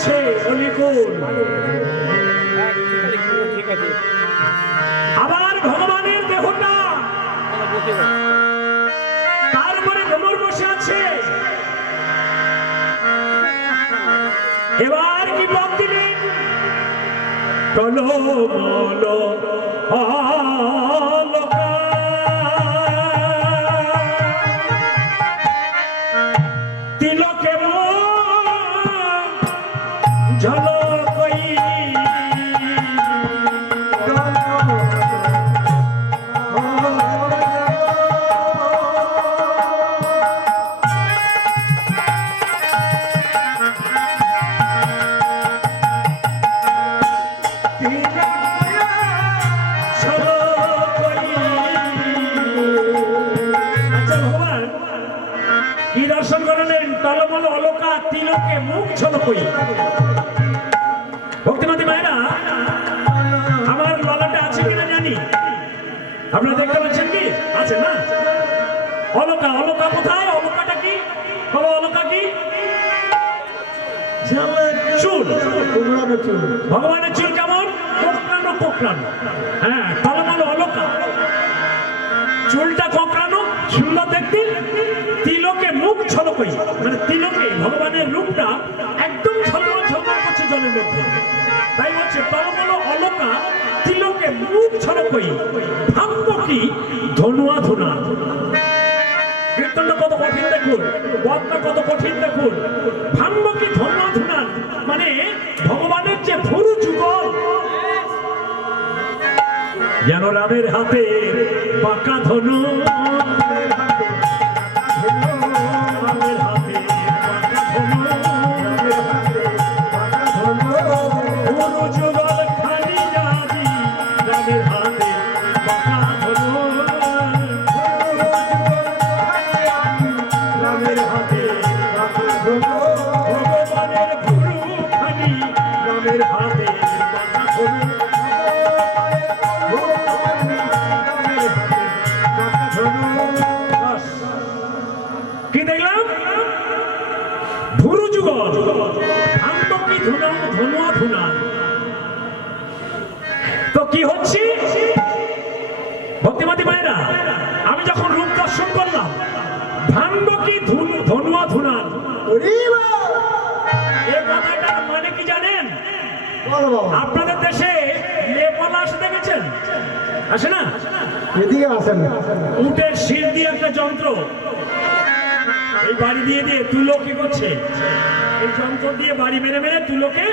আছে অলিকুল। আবার ভগবানের দেহটা তার উপরে ভ্রমর বসে আছে। এবার কি বল দিলেন? টলমল অলকা তিলকে ঝলকই কি দর্শন করলেন? টলমল অলকা তিলকে মুখ ঝলকই। ভক্তিমতী মায়েরা, আমার ললাটে আছে কিনা জানি, আপনারা দেখতে পাচ্ছেন কি? আছে না? অলকা, অলকা কোথায়? অলকাটা কি বাবা? অলকা কি? চুল। ভগবানের চুল কেমন? কোকড়ানো কোকড়ানো। হ্যাঁ, টলমল অলকা, চুলটা কোকড়ানো, সুন্দর দেখতে। তিলকে মুখ ঝলকই, মানে তিলকে ভগবানের রূপটা একদম ঝলমল ঝলমল করছে জলের মধ্যে। তাই হচ্ছে টলমল অলকা তিলকে মুখ ঝলকই। ভাঙ্গ কি ধনুয়া ধুনা। কীর্তনটা কত কঠিন দেখুন, বদটা কত কঠিন দেখুন। ভাঙ্গ কি ধনুয়া ধুনা, মানে ভগবানের যে ভুরু যুগল যেন রামের হাতে বাঁকা ধনু। কি দেখলাম? ভুরু যুগল, ভাঙ্গ কি ধনুয়া ধুনা। তো কি হচ্ছে ভক্তিমতী মায়েরা? আমি যখন রূপ দর্শন করলাম, ভাঙ্গ কি ধনুয়া ধুনা, এই কথাটার মানে কি জানেন? আপনাদের দেশে নেপাল আসে দেখেছেন? আসে না? এদিকে আসেন। উটের শির দিয়ে একটা যন্ত্র এই বাড়ি দিয়ে দিয়ে তুলো কি করছে? এই যন্ত্র দিয়ে বাড়ি মেরে মেরে তুলোকে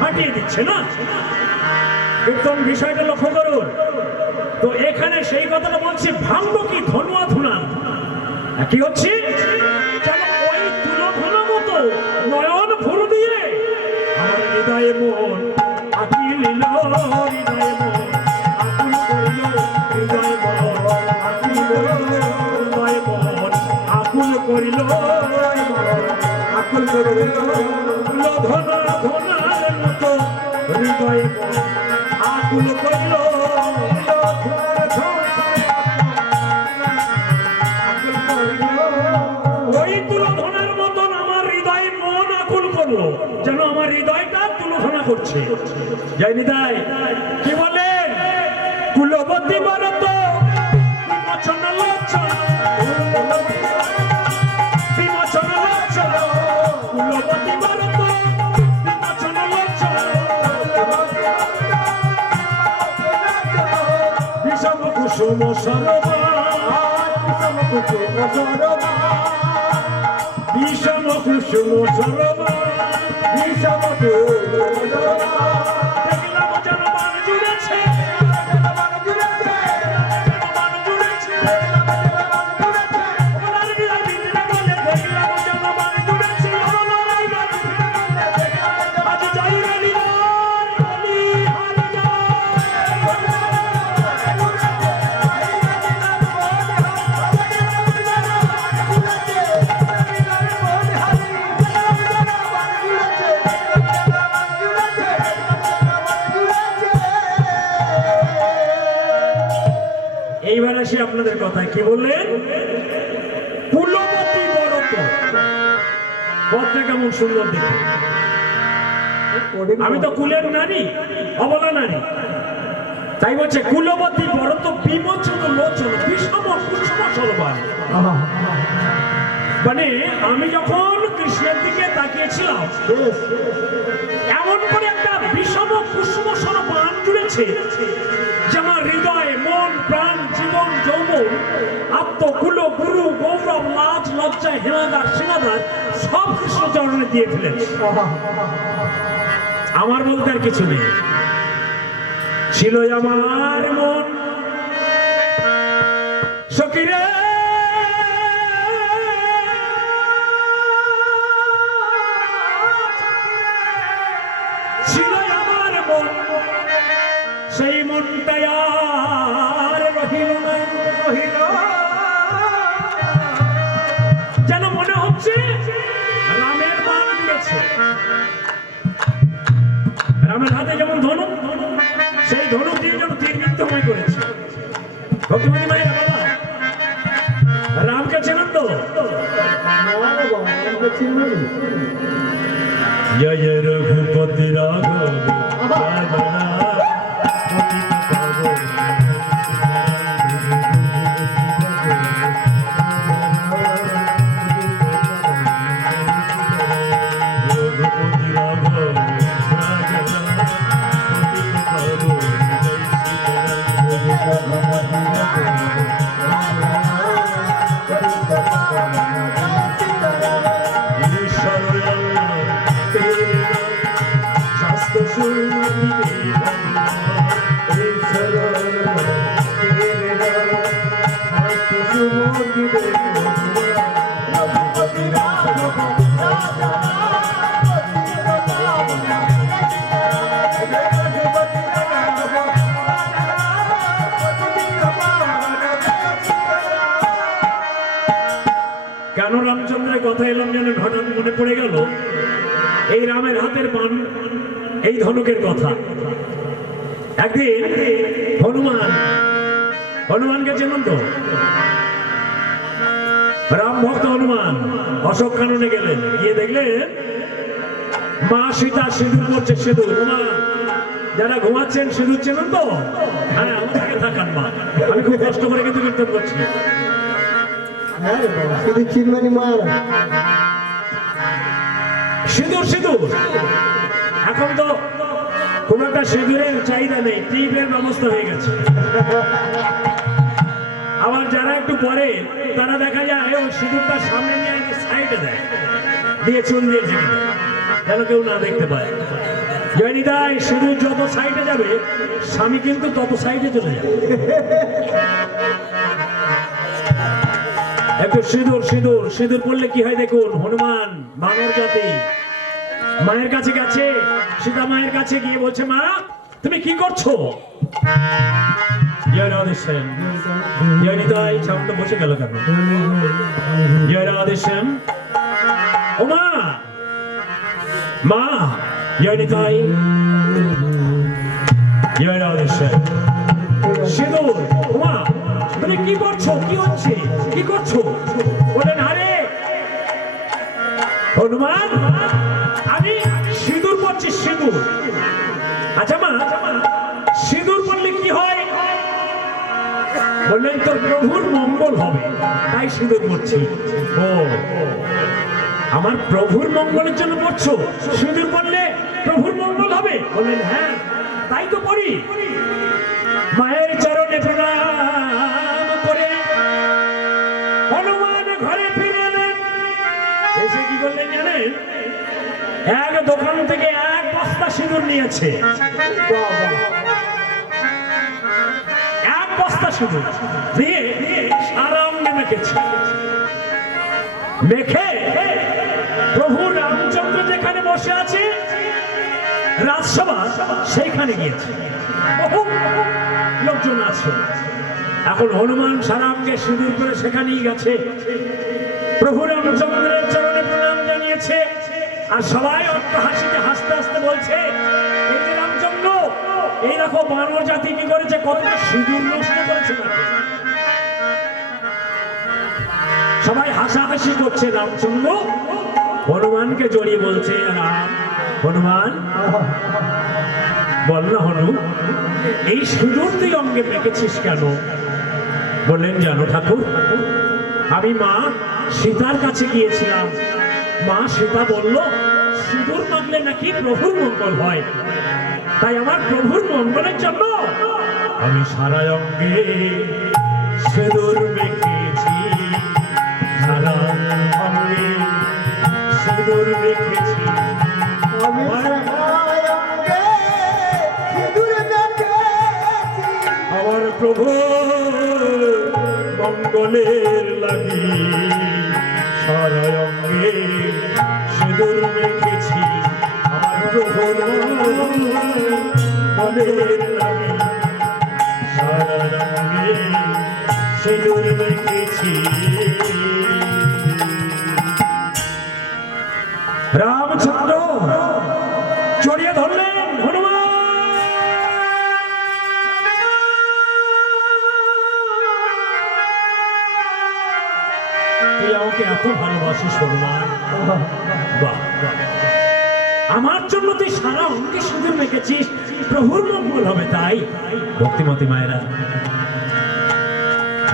ফাটিয়ে দিচ্ছে না? একদম বিষয়টা লক্ষ্য করুন। তো এখানে সেই কথাটা বলছে, ভাঙ্গ কি ধনুয়া ধুনা। কি হচ্ছে? যেন ওই তুলো ধুনা মতো নয়ন ভুরু দিয়ে আমার হৃদয়ে মন আকিল, হৃদয়ে মন আকুল করিল, হৃদয়ে মন আকিল, হৃদয়ে মন আকুল করিল, আকুল করিল ধনা ধনার মতো হৃদয়ে মন আকুল করিল। ওই তুলোধনার মতন আমার হৃদয়ে মন আকুল করলো, যেন আমার হৃদয়টা তুলোধনা করছে। জয় নিতাই। কি বলেন? কুলবতী বরত বিমোচন লোচন, বিমোচন লোচন, কুলবতী বরত বিমোচন লোচন, বিষম কুসুম সরোবর, বিষম কুসুম সরোবর, বিষম কুসুম সরোবর, বিষম কুসুম সরোবর। দেখলাম যেন মান জুড়েছে, মান জুড়েছে, মান জুড়েছে, ওনার বিরাট বিদ্যা বলে দেখলাম যেন মান জুড়েছে, ওনার বিরাট বিদ্যা বলে দেখলাম। আজ যাই রানী রানী হারি যায়। এইবার আসি আপনাদের কথায়। কি বললেন? কুলবতী বরত, পথটা কেমন সুন্দর দেখে। আমি তো কুলের নারী, অবলা নারী, তাই বলছে কুলবতী বরত বিমোচন লোচন বিষম কুসুম সলবান। মানে আমি যখন কৃষ্ণের দিকে তাকিয়েছিলাম, এমন করে একটা বিষম কুসুম সলবান জুড়েছে যে আমার হৃদয়, মন, প্রাণ, জীবন, যৌবন, আত্মকুল, গুরু, গৌরব, লাজ, লজ্জা, হেনাদার, সেনাদার সব কৃষ্ণ চরণে দিয়ে ফেলেছে। আমার বলতে আর কিছু নেই। ছিল আমার মন সকিরে, ছিল আমার মন, সেই মনটাই আর রহিল না, রহিল যেন মনে হচ্ছে রামের বাণ দিয়েছে। রামের হাতে যেমন ধনুক, সেই ধনুক দিয়ে যেন তীরবিদ্ধ হয়ে করেছে। ভক্তিমতী মায়েরা, বাবা রামকে চেনেন তো? জয় রঘুপতি রাঘব কেন রামচন্দ্রের কথা এলাম যেন হঠাৎ মনে পড়ে গেল এই রামের হাতের বাণ, এই ধনুকের কথা। একদিন হনুমানকে চেনেন তো? রাম ভক্ত হনুমান অশোক কাননে গেলেন, গিয়ে দেখলেন মা সীতা সিঁদুর করছে। সিঁদুর, মা যারা ঘুমাচ্ছেন সিঁদুর চেনেন তো? হ্যাঁ, আমাকে থাকান মা, আমি খুব কষ্ট করে কিন্তু কীর্তন করছি। সিঁদুর সিঁদুর এখন তো কোন একটা সিঁদুরের চাহিদা নেই, টিপের ব্যবস্থা হয়ে গেছে। আবার যারা একটু পরে তারা দেখা যায় ওই সিঁদুরটা সামনে নিয়ে সাইডে দেয়, দিয়ে চুল দিয়ে ঢেকে দেয় যেন কেউ না দেখতে পায়। জয়নিতাই, সিঁদুর যত সাইডে যাবে স্বামী কিন্তু তত সাইডে চলে যাবে। একটু সিঁদুর সিঁদুর সিঁদুর পড়লে কি হয় দেখুন। হনুমান মানব জাতি মায়ের কাছে গেছে, সীতা মায়ের কাছে গিয়ে বলছে, মা তুমি কি করছো? জয় রাধেশ্যাম। জয়নিতাই ছাউনটা বসে গেল কেন? জয় রাধেশ্যাম। ও মা, মা জয়নিতাই। জয় রাধেশ্যাম। সিঁদুর, ও মা তুমি কি করছো? কি হচ্ছে? কি করছো? বলেন, আরে হনুমান আমি সিঁদুর পড়ছি, সিঁদুর। আচ্ছা মা, সিঁদুর পড়লে কি হয়? বললেন তোর প্রভুর মঙ্গল হবে তাই সিঁদুর পড়ছি। ও, আমার প্রভুর মঙ্গলের জন্য পড়ছো? সিঁদুর পড়লে প্রভুর মঙ্গল হবে? বললেন হ্যাঁ, তাই তো পড়ি। মায়ের চরণে প্রণাম করে হনুমান ঘরে ফিরে এলেন। এসে কি করলেন জানেন? এক দোকান থেকে এক বস্তা সিঁদুর নিয়েছে। এক বস্তা সিঁদুর দিয়ে সারা অঙ্গে মেখেছে। মেখে প্রভু রামচন্দ্র যেখানে বসে আছে রাজসভা, সেইখানে গিয়েছে। বহু লোকজন আছে। এখন হনুমান সারা অঙ্গে সিঁদুর করে সেখানেই গেছে, প্রভু রামচন্দ্রের চরণে প্রণাম জানিয়েছে। আর সবাই হাসিতে হাসতে হাসতে বলছে, এই যে রামচন্দ্র, এই দেখো মানব জাতি কি করেছে, কতটা সিঁদুর নষ্ট করেছে। সবাই হাসাহাসি করছে। রামচন্দ্র হনুমানকে জড়িয়ে বলছে, রাম, হনুমান বল না হনু, এই সুদূর তুই অঙ্গে মেখেছিস কেন? বললেন, জানো ঠাকুর, আমি মা সীতার কাছে গিয়েছিলাম। মা সীতা বলল, সিঁদুর মাখলে নাকি প্রভুর মঙ্গল হয়, তাই আমার প্রভুর মঙ্গলের জন্য আমি সারা অঙ্গে সিঁদুর মেখেছি, সারা অঙ্গে সিঁদুর মেখেছি। আমার প্রভু মঙ্গলের লাগি সারা অঙ্গে সিঁদুর মেখেছি, আমার প্রভু মঙ্গলের লাগি সারা অঙ্গে সিঁদুর মেখেছি। রামচন্দ্র জড়িয়ে ধরলেন, হনুমান তুই আমাকে এত ভালোবাসিস হনুমান, বাহ, আমার জন্য তুই সারা অঙ্গে সিঁদুর মেখেছিস, প্রভুর মঙ্গল হবে তাই। ভক্তিমতী মায়েরা,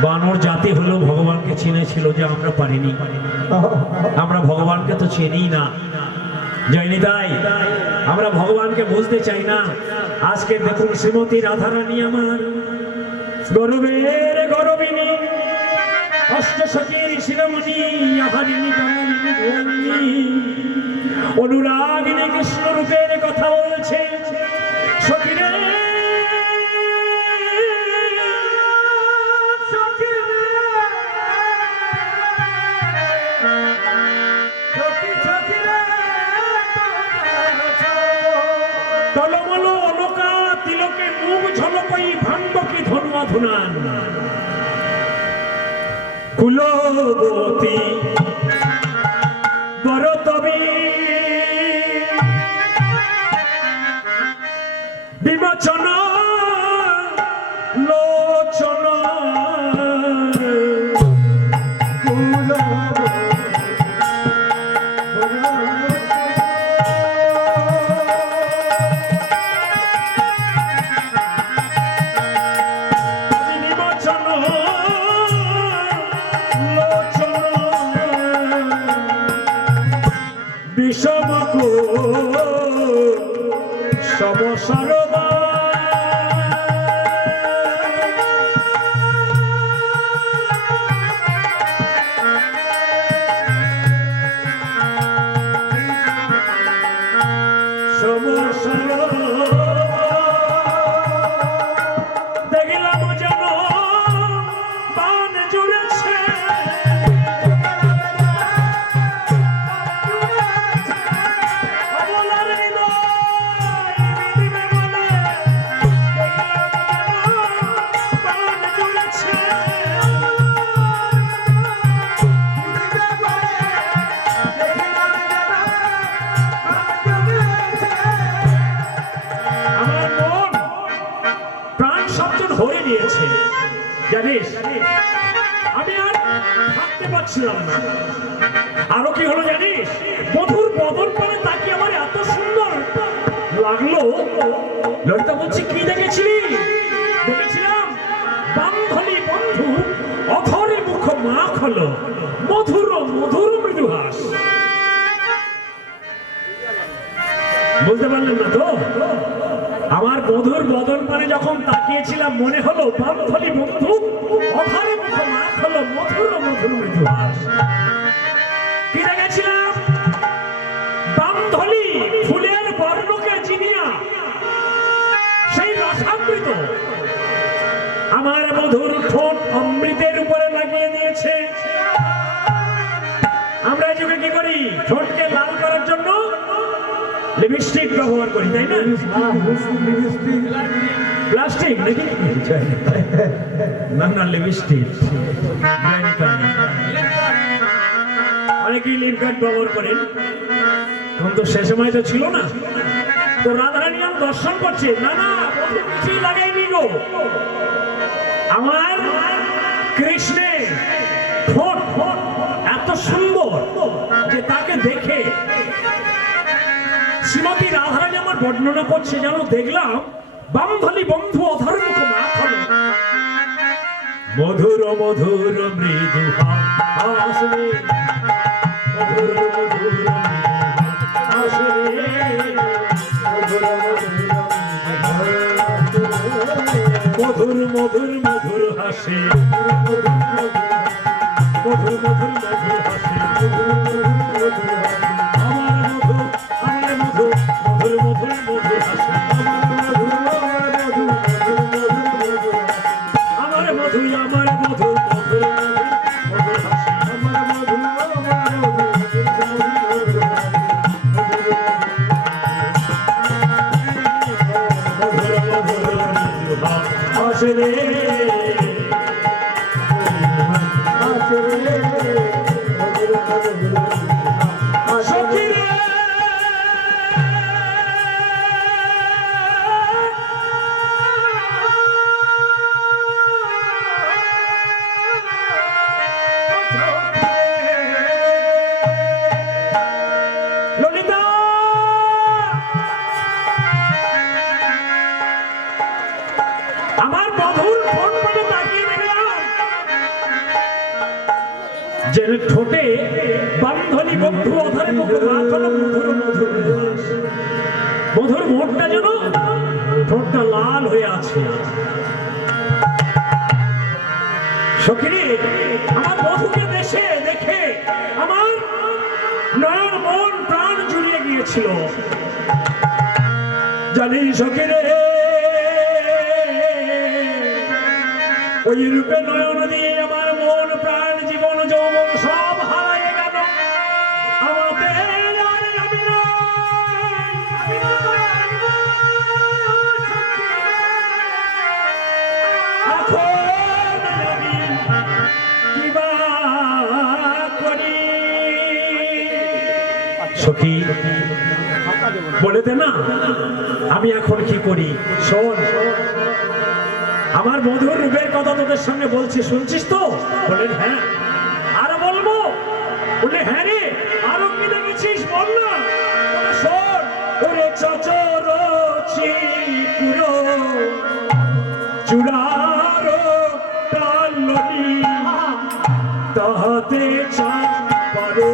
বানর জাতি হলো ভগবানকে চিনেছিল যে আমরা পারিনি, আমরা ভগবানকে তো চিনি না, যাইনি, তাই আমরা ভগবানকে বুঝতে চাই না। আজকে দেখুন শ্রীমতী রাধারানী আমার গরবের গরবিনী, অষ্টসখীর শিরোমণি, আহারিণী কামিনী ভুবনিনী, অনুরাগিনী কৃষ্ণ রূপের কথা বলছে। সখীরে টলমল অলকা তিলকে মুখ ঝলকই ভাঙ্গ কি ধনুয়া ধুনান, কুলবতী বরতবী বিমোচন লোচন, বিষমকো সমসরবা, দেখলাম যেন বান জুড়েছে, ধরে নিয়েছে জানিস, আমি আর থাকতে পারছিলাম না। আরো কি হলো জানিস, মধুর বদন করে তাকে আমার এত সুন্দর লাগলো। ললিতা বলছি, কি দেখেছিলি? দেখেছিলাম বান্ধলি বন্ধু অধরে মুখ মাখ হলো, মধুর মধুর মৃদুহাস। বুঝতে পারলেন না তো? আমার মধুর বদন পানে যখন তাকিয়েছিলাম, মনে হলো বান্ধলি বন্ধু অধারে মুখ মাখ হলো, মধুর মধুর মৃদুহাস। কি দেখেছিলাম? বান্ধলি ফুলের বর্ণকে চিনিয়া সেই রসামৃত আমার মধুর ঠোঁট অমৃতের উপরে লাগিয়ে দিয়েছে। আমরা এই যুগে কি করি? ঠোঁটকে লাল করার জন্য লিপস্টিক ব্যবহার করি, তাই না? প্লাস্টিক নাকি? না না, লিপস্টিক। অনেকেই লিপগার্ড ব্যবহার করেন, কিন্তু সে সময় তো ছিল না। তো রাধারানী আমার দর্শন করছে, না না কিছুই লাগাইনি গো, আমার কৃষ্ণের ঠোঁট এত সুন্দর যে তাকে দেখে শ্রীমতী রাধারানী আমার বর্ণনা করছে, যেন দেখলাম বামধালী বন্ধু অধর্মুখ মাখানো মধুর মধুর মৃদু হাসরে, মধুর মধুর হাসরে, মধুর মধুর মধুর হাসে, মধুর মধুর মধুর হাসে, আমার মধু, আমার মধু, মধুর মধুর মধুর হাসে, আমার মধু, আমার মধু, মধুর মধুর হাসে, আমার মধু, মধুর মধুর হাসে রে। আমার বধুর ফোন করে তাকিয়ে দেখলাম যে ঠোঁটে বান্ধনী বন্ধু অধরে মুখে মাখানো মধুর মধুর হাস। মধুর মুখটা যেন ঠোঁটটা লাল হয়ে আছে। সখিরে, আমার বধুকে দেশে দেখে আমার নয়ন মন প্রাণ জুড়িয়ে গিয়েছিল। জানি সখিরে, ওই রূপে নয়ন দিয়ে আমার মন প্রাণ জীবন যৌবন সব হারায় গেল। আমাদের সখী বলে দে না, আমি এখন কি করি? শোন, আমার মধুর রূপের কথা তোদের সঙ্গে বলছি, শুনছিস তো? বলেন হ্যাঁ। আরো বলবো? বলে হ্যাঁ রে, আরো কি দেখেছিস বল না। শোন, ওরে চচর চিকুরো চূড়ার টালনি তাহাতে চাপারো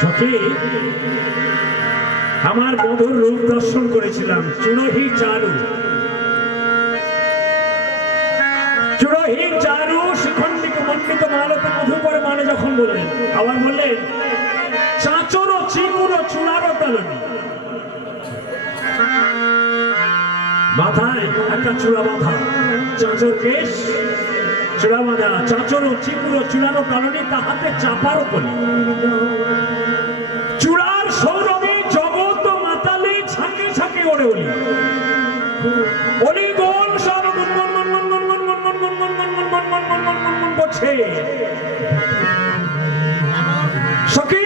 সখী, আমার মধুর রূপ দর্শন করেছিলাম। চুড়হি চারু, চুড়হি চারু শিখণ্ডিক মণ্ডিত মালতে মধু করে মানে যখন বললেন, আবার বললেন চাঁচর চিকুর চূড়ার তালনি। মাথায় একটা চূড়া বাঁধা, চাঁচর কেশ চূড়া বাঁধা, চাঁচর চিকুর চূড়ার তালনি, তাহাতে চাপার কলি। চূড়ার সৌরভে জগৎ মাতালে ছাকে ছাকে ওড়ে ওলি। অলিগণ সব করছে। সখী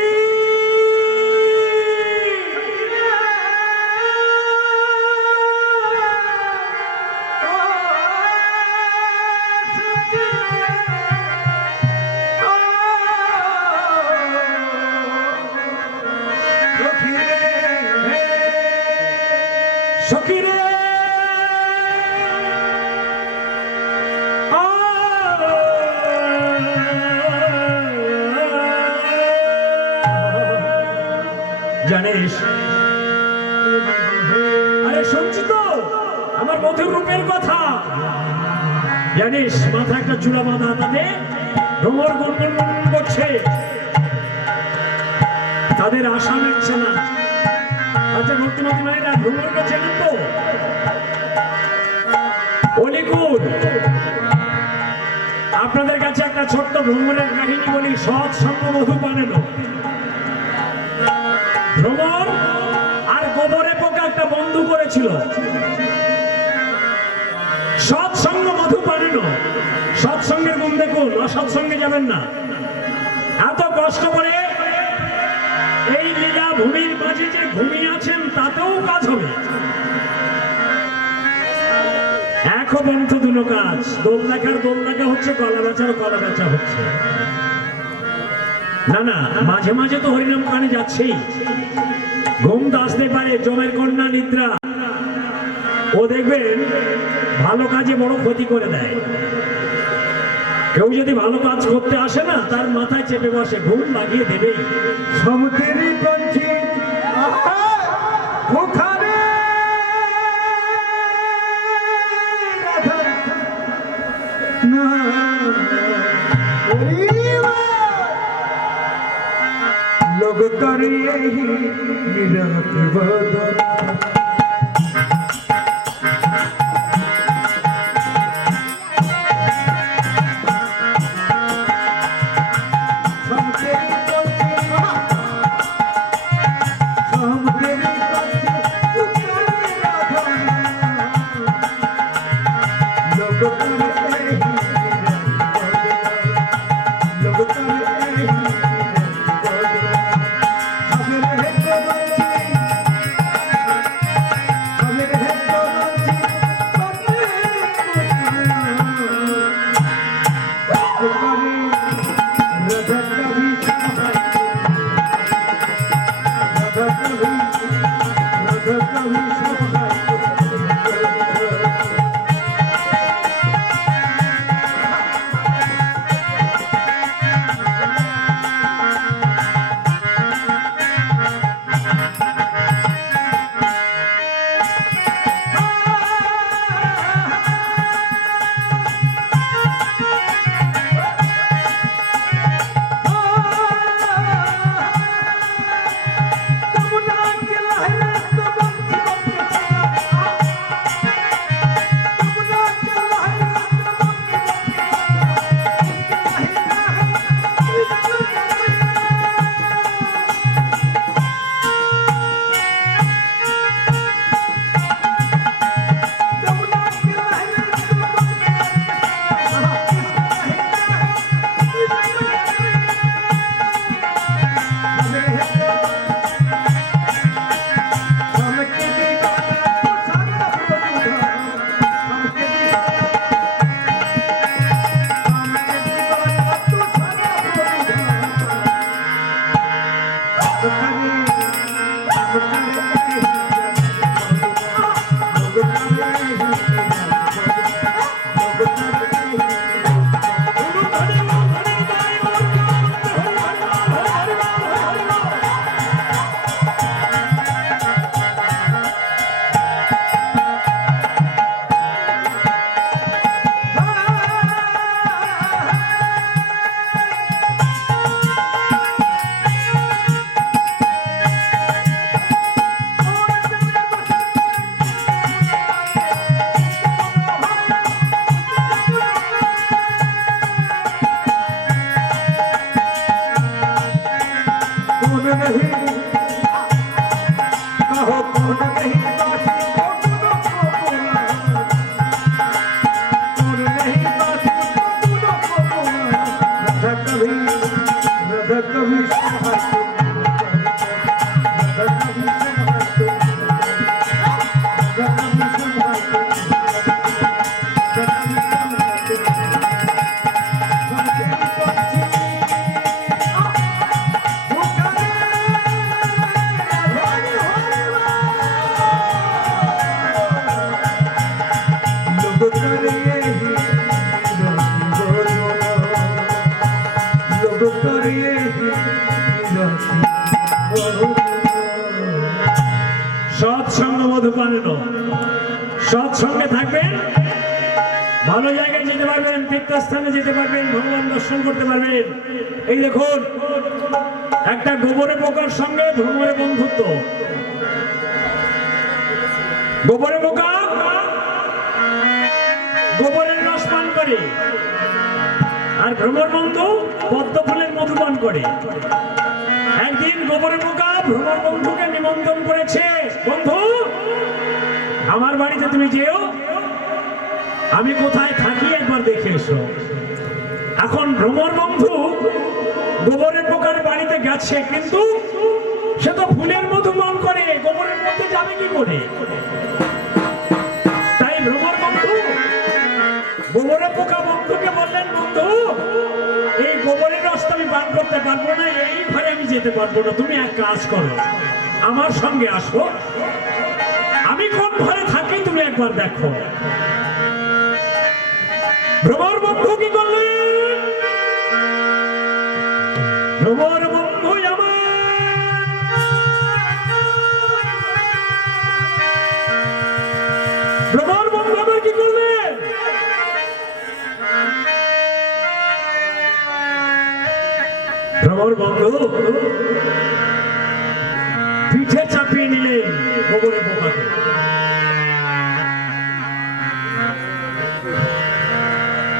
জানিস, আরে শুনছি তো আমার মধুর রূপের কথা। জানিস মাথা একটা চূড়া বাঁধা, তাতে ভ্রমর গুনগুন করছে, তাদের আশা মিটছে না। আচ্ছা ভক্তিমতী মায়েরা ভ্রমরকে চেনেন তো? অলিকুল, আপনাদের কাছে একটা ছোট্ট ভ্রমণের কাহিনী বলি। সৎ সঙ্গ মধু পানেন। ভ্রমর আর গোবরে পোকা একটা বন্ধু করেছিল। সৎসঙ্গ মধু পানেন। সৎসঙ্গের গুণ দেখুন, অসৎসঙ্গে যাবেন না। এত কষ্ট করে এই লীলা ভূমির মাঝে যে ঘুমিয়ে আছেন তাতেও কাজ হবে। এখন বন্ধ দুটো কাজ, দোল দেখার দোল দেখা হচ্ছে, কলা বেচার কলা বেচা হচ্ছে। না না, মাঝে মাঝে তো হরিনাম কানে যাচ্ছেই। ঘুম তো আসতে পারে, জমের কন্যা নিদ্রা। ও দেখবেন ভালো কাজে বড় ক্ষতি করে দেয়। কেউ যদি ভালো কাজ করতে আসে না, তার মাথায় চেপে বসে, ঘুম লাগিয়ে দেবেই। সমুদ্রেরই পঞ্চি ওখানে রাধা না লোক করে নিরাকি বদন সৎসঙ্গে থাকবেন, ভালো জায়গায় যেতে পারবেন, তীর্থস্থানে যেতে পারবেন, ভগবান দর্শন করতে পারবেন। এই দেখুন, একটা গোবরে পোকার সঙ্গে ভ্রমরের বন্ধুত্ব। গোবরে পোকা গোবরের রস পান করে, আর ভ্রমর বন্ধু পদ্ম ফুলের মধু পান করে। একদিন গোবরে পোকা ভ্রমর বন্ধুকে নিমন্ত্রণ করেছে, বন্ধু আমার বাড়িতে তুমি যেও, আমি কোথায় থাকি একবার দেখে এসো। এখন ভ্রমর বন্ধু গোবরের পোকার বাড়িতে গেছে, কিন্তু সে তো ফুলের মধু পান করে, গোবরের মধ্যে যাবে কি করে? তাই ভ্রমর বন্ধু গোবরের পোকা বন্ধুকে বললেন, বন্ধু এই গোবরের রসটা আমি পান করতে পারবো না, এই ঘরে আমি যেতে পারবো না, তুমি এক কাজ করো, আমার সঙ্গে আসো, আমি কোন ঘরে থাকি তুমি একবার দেখো। ভ্রমর বন্ধু কি করলেন? ভ্রমর বন্ধু ভ্রমর বন্ধু আমার কি করলেন? ভ্রমর বন্ধু পিঠে চাপিয়ে নিলেন গোবরের পোকাকে।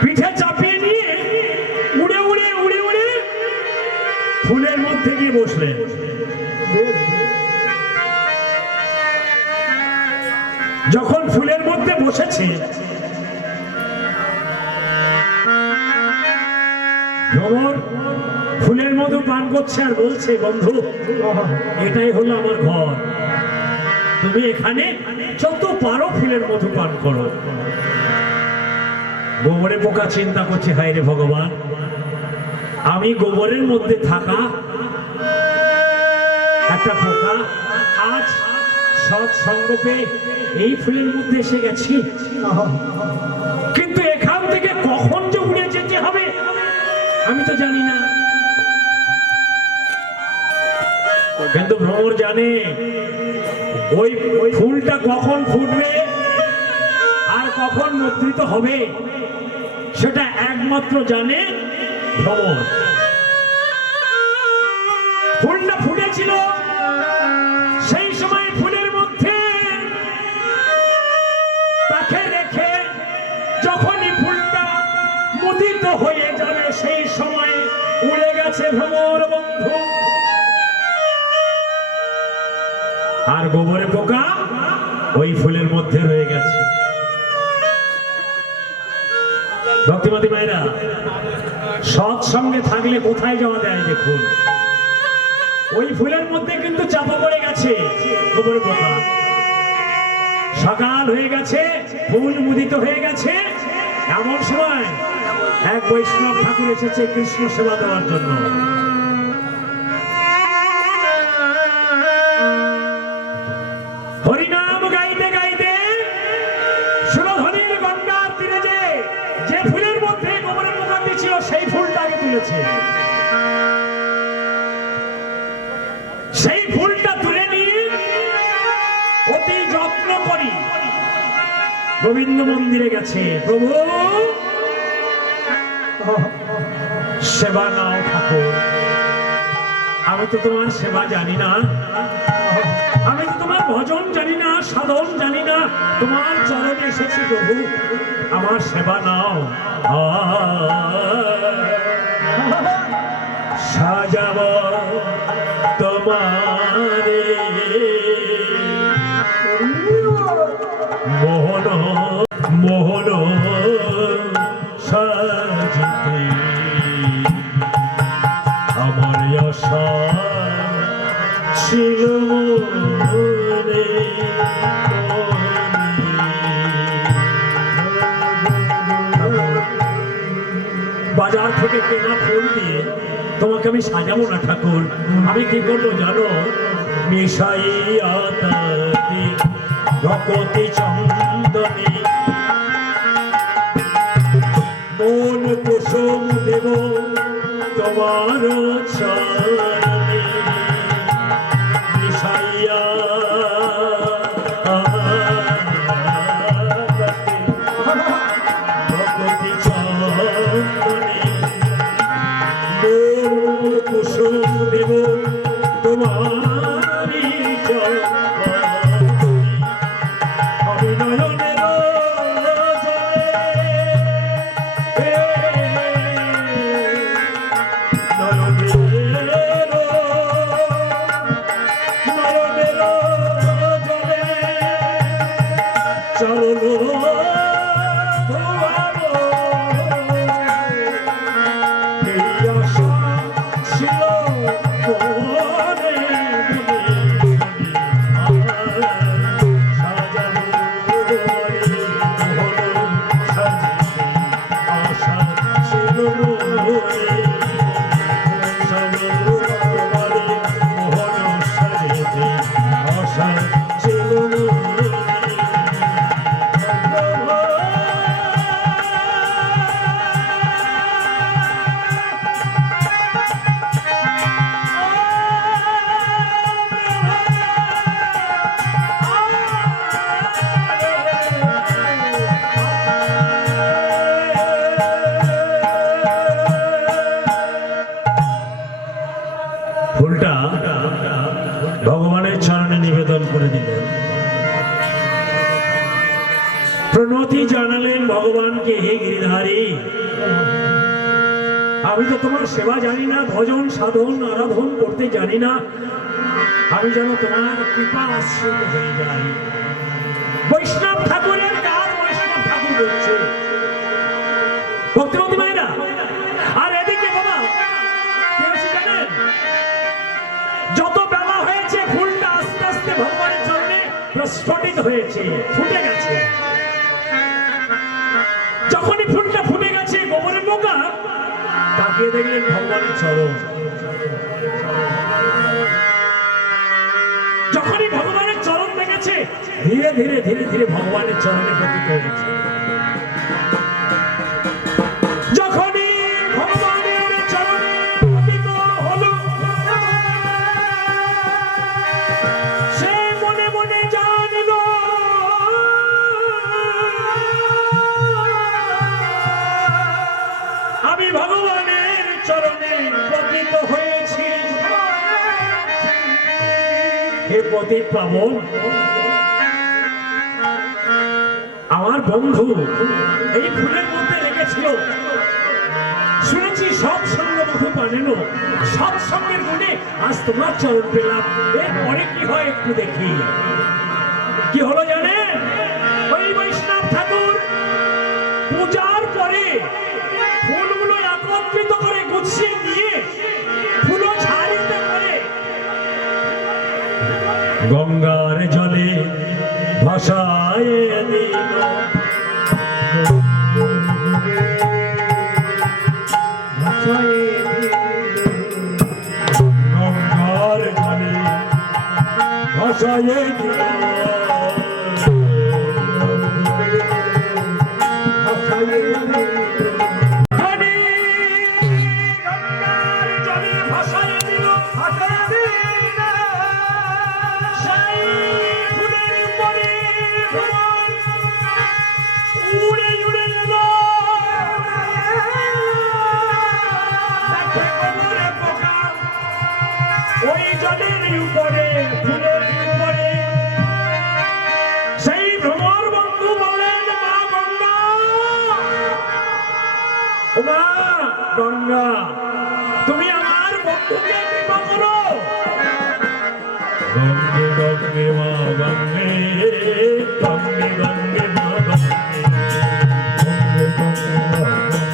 পিঠে চাপিয়ে নিয়ে উড়ে উড়ে উড়ে উড়ে ফুলের মধ্যে গিয়ে বসলেন। যখন ফুলের মধ্যে বসেছে, ভ্রমর ফুলের মধু পান করছে আর বলছে, বন্ধু এটাই হলো আমার ঘর, তুমি এখানে যত পারো ফুলের মধু পান করো। গোবরে পোকা চিন্তা করছে, হায় রে ভগবান, আমি গোবরের মধ্যে থাকা একটা পোকা, আজ সৎসঙ্গ পেয়ে এই ফুলের মধ্যে এসে গেছি, কিন্তু এখান থেকে কখন যে উড়ে যেতে হবে আমি তো জানি না। কিন্তু ভ্রমর জানে ওই ফুলটা কখন ফুটবে আর কখন মুদ্রিত হবে, সেটা একমাত্র জানে ভ্রমর। ফুলটা ফুটেছিল, সেই সময় ফুলের মধ্যে তাকে রেখে যখনই ফুলটা মুদিত হয়ে যাবে সেই সময় উড়ে গেছে ভ্রমর বন্ধু। আর গোবরে পোকা ওই ফুলের মধ্যে রয়ে গেছে। ভক্তিমতী মায়েরা, সৎসঙ্গে থাকলে কোথায় যাওয়া যায় দেখুন, ওই ফুলের মধ্যে কিন্তু চাপা পড়ে গেছে গোবরে পোকা। সকাল হয়ে গেছে, ফুল মুদিত হয়ে গেছে, এমন সময় এক বৈষ্ণব ঠাকুর এসেছে কৃষ্ণ সেবা দেওয়ার জন্য। হরিনাম গাইতে গাইতে সুরধনীর গঙ্গার তীরে যে ফুলের মধ্যে গোবরের পোকা ছিল সেই ফুলটাকে তুলেছে। সেই ফুলটা তুলে নিয়ে অতি যত্ন করি গোবিন্দ মন্দিরে গেছে। প্রভু সেবা নাও ঠাকুর, আমি তো তোমার সেবা জানি না, আমি তো তোমার ভজন জানি না, সাধন জানি না, তোমার চরণে এসেছি প্রভু, আমার সেবা নাও। সাজাব তোমারে মোহন মোহন সাজিতে, আমার আশা ছিল মনে। বাজার থেকে কেনা ফুল দিয়ে তোমাকে আমি সাজাবো না ঠাকুর, আমি কি করবো জানো, মিশাইয়া তাতে ভকতি চন্দনে মন কুসুম দেব তোমার চরণে, মিশাইয়া প্রণতি জানালেন ভগবানকে, হে গিরিধারী, আমি তো তোমার সেবা জানি না, ভজন সাধন আরাধন করতে জানি না, আমি যেন তোমার কৃপা আশ্রিত হয়ে যাই। বৈষ্ণব ঠাকুরের কাজ বৈষ্ণব ঠাকুর করছে, ভক্তিমতী মায়েরা। আর এদিকে বাবা কি হয়েছে জানেন, যত বেলা হয়েছে ফুলটা আস্তে আস্তে ভগবানের জন্য প্রস্ফুটিত হয়েছে, ফুটে গেছে। যখনই ফুলটা ফুটে গেছে, গোবরের পোকা তাকিয়ে দেখলেন ভগবানের চরণ। যখনই ভগবানের চরণ দেখেছে, ধীরে ধীরে ধীরে ধীরে ভগবানের চরণে পতিত হয়েছে। যখনই ভগবানের চরণে পতিত হলো, সে মনে মনে জানিল আমি ভগবানের চরণে পতিত হয়েছি। হে পতিত পাবন, আমার বন্ধু এই ফুলের মধ্যে রেখেছিল, শুনেছি সব সঙ্গ মধু পানেন, সব সঙ্গের গুণে আজ তোমার চরণ পেলাম। এরপরে কি হয় একটু দেখি। কি হলো জানেন, ওই বৈষ্ণব ঠাকুর পূজার পরে ফুলগুলো একত্রিত করে গুছিয়ে নিয়ে ফুলো ঝাড়িতে করে গঙ্গার জলে ভাসায় দিল। গঙ্গার জলে ভাসায় দিল। গঙ্গা, তুমি আমার বন্ধুকে কৃপা করো। গঙ্গে গঙ্গে মা গঙ্গে, গঙ্গে গঙ্গে মা গঙ্গে, গঙ্গে গঙ্গে মা গঙ্গে,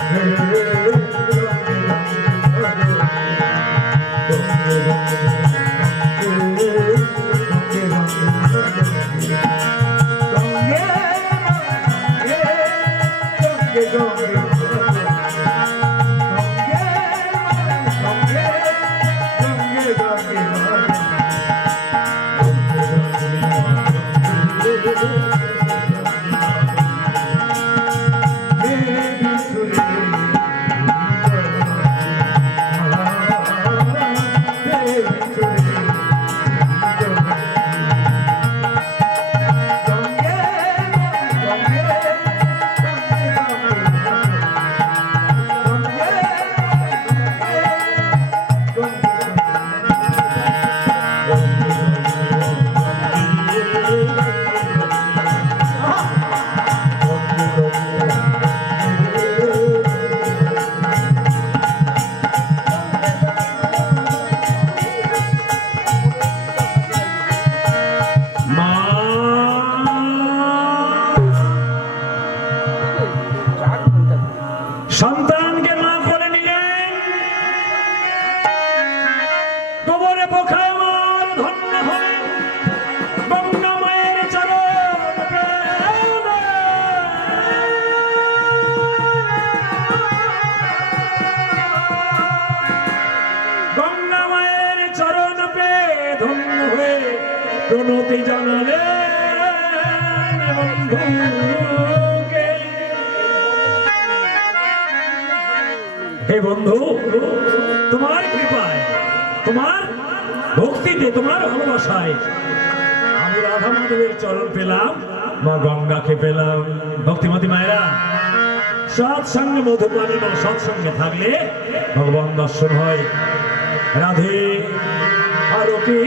গঙ্গে গঙ্গে গঙ্গে সন্তানকে মা করে নিলেন। গোবরে পোখায় আমার ধন্য হলেন, গঙ্গা মায়ের চরণ গঙ্গা মায়ের চরণ পে ধন্য হয়ে প্রণতি জানালেন বন্ধুকে। হে বন্ধু, তোমার কৃপায়, তোমার ভক্তিতে, তোমার ভালোবাসায় আমি রাধা মাধবের চরণ পেলাম, মা গঙ্গাকে পেলাম। ভক্তিমতী মায়েরা, সৎসঙ্গে মধুপানন, সৎসঙ্গে থাকলে ভগবান দর্শন হয়। রাধে আরো কি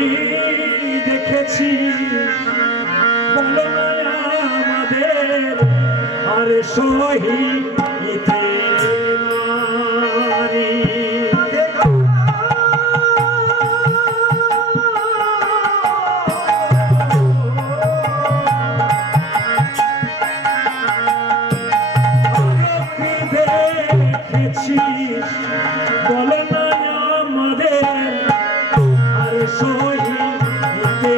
দেখেছি বলো না আমাদের আরে সহিতে নারী দেখেছিস বল না আমাদের আর সহিতে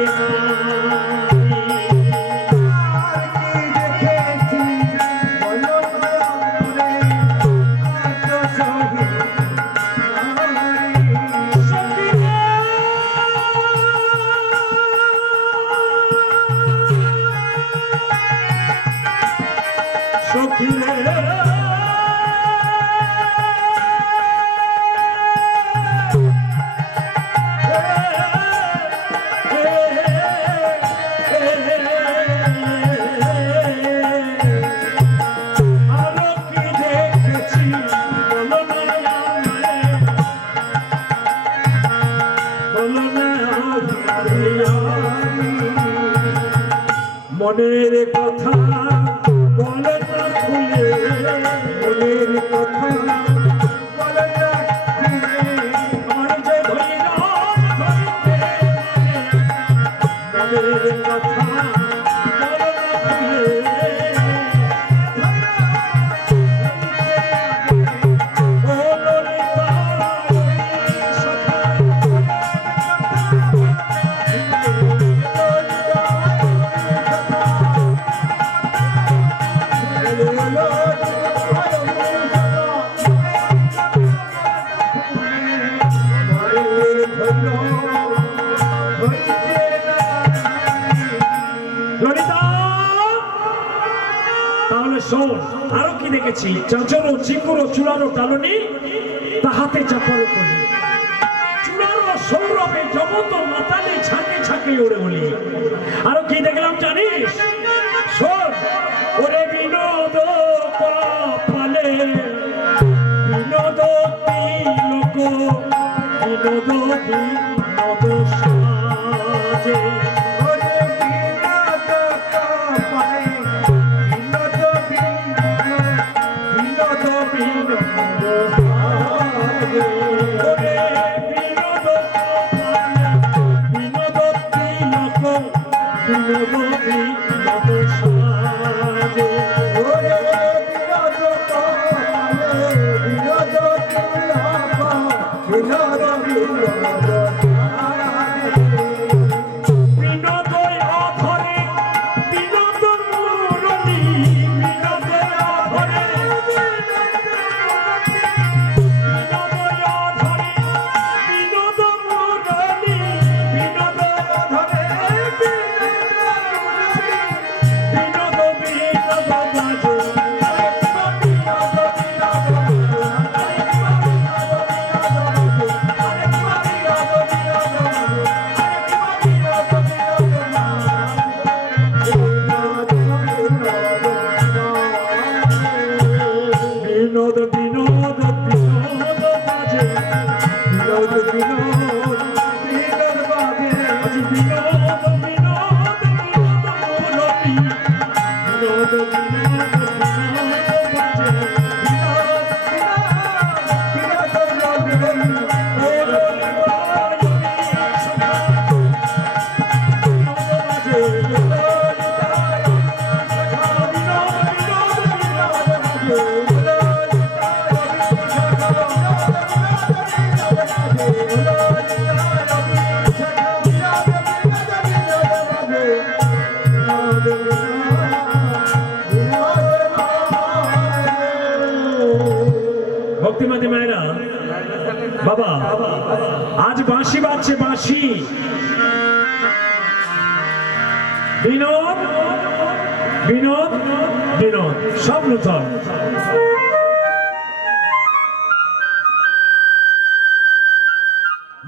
মনের কথা বলে না খুলে মনের কথা বলে না খুলে আমার যে ধৈর্য মনের কথা বলে না খুলে ও ললিতা সখা ললিতা তাহলে শোন আরো কি দেখেছি চঞ্চল চিকুর চূড়ানো টালনি তাহাতে চাপার করি চূড়ানো সৌরভে জগত মাতালে ঝাঁকে ঝাঁকে ওরে বলি আরো কি দেখলাম জানিস শোন ওরে বিনোদ পালে বিনোদ লোক বিনোদ বিনোদ সাজে ভক্তিমাতি মায়েরা বাবা আজ বাঁশি বাজছে বাঁশি বিনোদ বিনোদ বিনোদ সব নূতন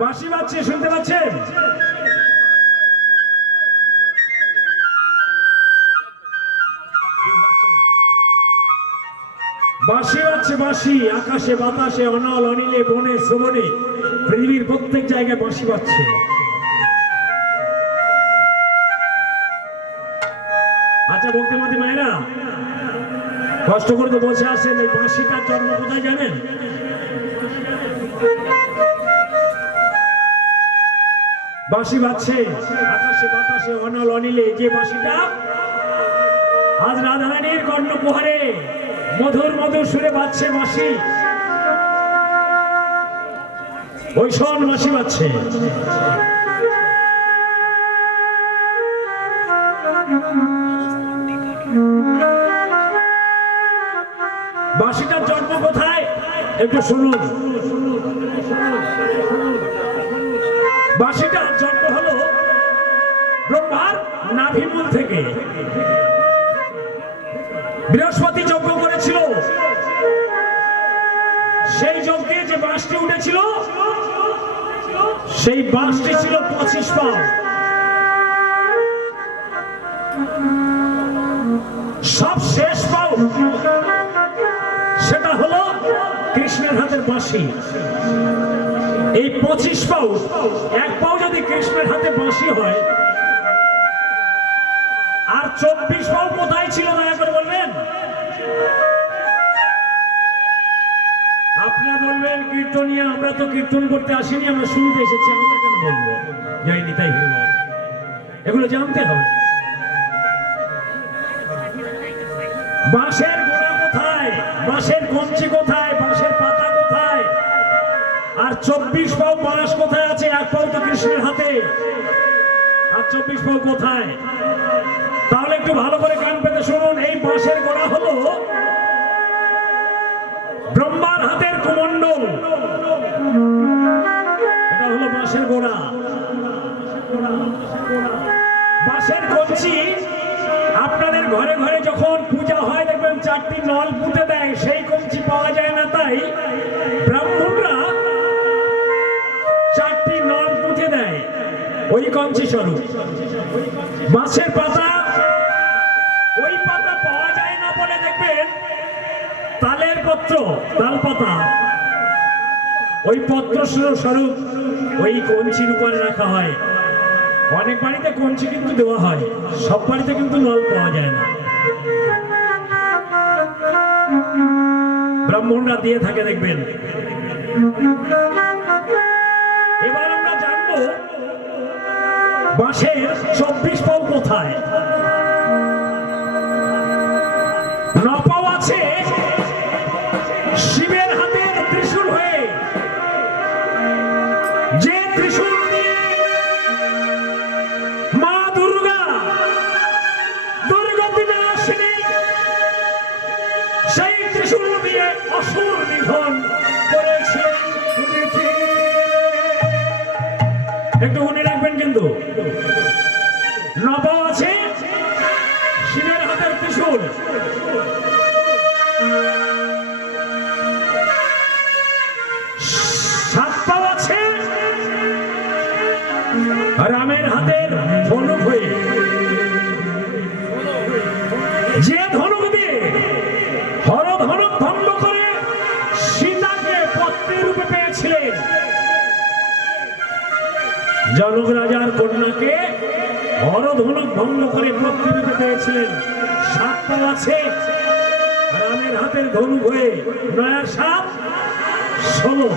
বাঁশি বাজছে শুনতে পাচ্ছেন বাঁশি বাজছে বাঁশি আকাশে বাতাসে অনল অনিলে বনে শ্রবণে পৃথিবীর প্রত্যেক জায়গায় বাঁশি বাজছে আচ্ছা ভক্তিমতী মায়েরা কষ্ট করে তো বসে আসেন। এই বাঁশিটার জন্ম কোথায় জানেন? বাঁশি বাজছে আকাশে বাতাসে অনল অনিলে, যে বাঁশিটা আজ রাধারানীর কর্ণকুহারে মধুর মধুর সুরে বাজছে বাঁশি, ওই শোন বাঁশি বাজছে। বাঁশিটার জন্ম কোথায় একটু শুনুন। বাঁশিটার জন্ম হলো ব্রহ্মার নাভিমূল থেকে। বৃহস্পতি যজ্ঞ করেছিল, সেই যজ্ঞে যে বাঁশটি উঠেছিল সেই বাঁশটি ছিল 25 পাও। সব শেষ পাও সেটা হলো কৃষ্ণের হাতের বাঁশি। এই 25 পাও, এক পাও যদি কৃষ্ণের হাতে বাঁশি হয়, আর 24 পাও কোথায় ছিল দয়া করে বলবেন? আপনারা বলবেন কীর্তনিয়া, আমরা তো কীর্তন করতে আসিনি, আমরা শুনতে এসেছি, আমরা কেন বলবো যাইনি তাই হইল? এগুলো জানতে হবে। বাঁশের গোড়া কোথায়, বাঁশের কঞ্চি কোথায়, বাঁশের পাতা কোথায়, আর 24 পাও বাঁশ কোথায় আছে? এক পাও তো কৃষ্ণের হাতে, আর 24 পাও কোথায়? তাহলে একটু ভালো করে কান পেতে শুনুন। এই বাঁশের গোড়া হলো ব্রহ্মার হাতের কুমণ্ডল, এটা হলো বাঁশের গোড়া। বাঁশের কঞ্চি আপনাদের ঘরে ঘরে যখন পূজা হয় দেখবেন 4টি নল পুঁতে দেয়, সেই কঞ্চি পাওয়া যায় না, তাই ব্রাহ্মণরা 4টি নল পুঁতে দেয় ওই কঞ্চি স্বরূপ। বাঁশের পাতা, ওই পাতা পাওয়া যায় না বলে দেখবেন তালের পত্র, তাল পাতা, ওই পত্র স্বরূপ ওই কঞ্চির উপরে রাখা হয়। অনেক বাড়িতে কঞ্চি কিন্তু দেওয়া হয়, সব বাড়িতে কিন্তু নল পাওয়া যায় না, ব্রাহ্মণরা দিয়ে থাকে দেখবেন। এবার আমরা জানবো বাঁশের 24 পাও কোথায়। 9 পাও আছে শিবের হাতের ত্রিশূল হয়ে, যে ত্রিশূল দিয়ে মা দুর্গা, দুর্গা বিনাশিনী, সেই ত্রিশূল দিয়ে অসুর নিধন করেছিলেন। একটু মনে রাখবেন কিন্তু 9 পাও আছে শিবের হাতের ত্রিশূল, 7 পাও আছে রামের হাতের ধনুক হয়ে, যে ধনুক দিয়ে হরধনুক ভঙ্গ করে সীতাকে পত্নী রূপে পেয়েছিলেন। জনক রাজার কন্যাকে হরধনুক ভঙ্গ করে পত্নী রূপে পেয়েছিলেন। 7 পাও আছে রামের হাতের ধনুক হয়ে, 9 আর 7 16।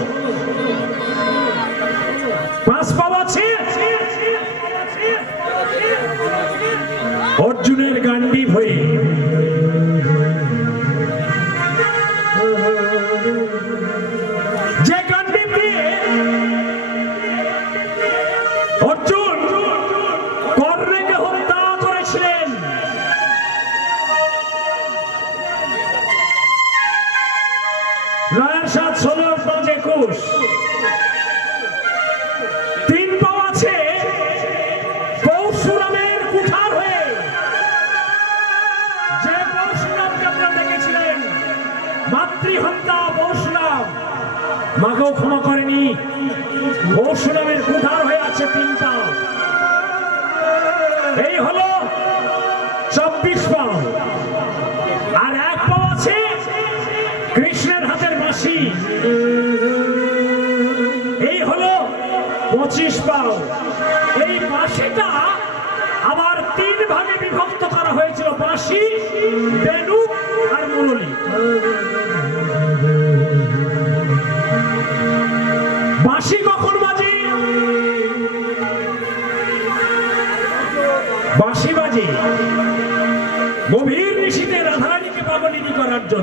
5 পাও আছে অর্জুনের গান্ডীব হয়ে, যে গান্ডীব দিয়ে অর্জুন কর্ণকে হত্যা করেছিলেন। 9 আর 7 16 আর 5 21। 3 পাও আছে পরশুরামের কুঠার হয়ে, যে পরশুরামকে আপনারা দেখেছিলেন মাতৃহত্যা পরশুরাম, মাকেও ক্ষমা করেনি, পরশুরামের কুঠার হয়ে আছে 3 পাও। এই হলো 24 পাও। আর 1 পাও আছে কৃষ্ণের হাতের বাঁশি, এই হলো 25 পাও। এই বাঁশিটা আবার 3 ভাগে বিভক্ত করা হয়েছিল, বাঁশি, বেনু আর মুরলী।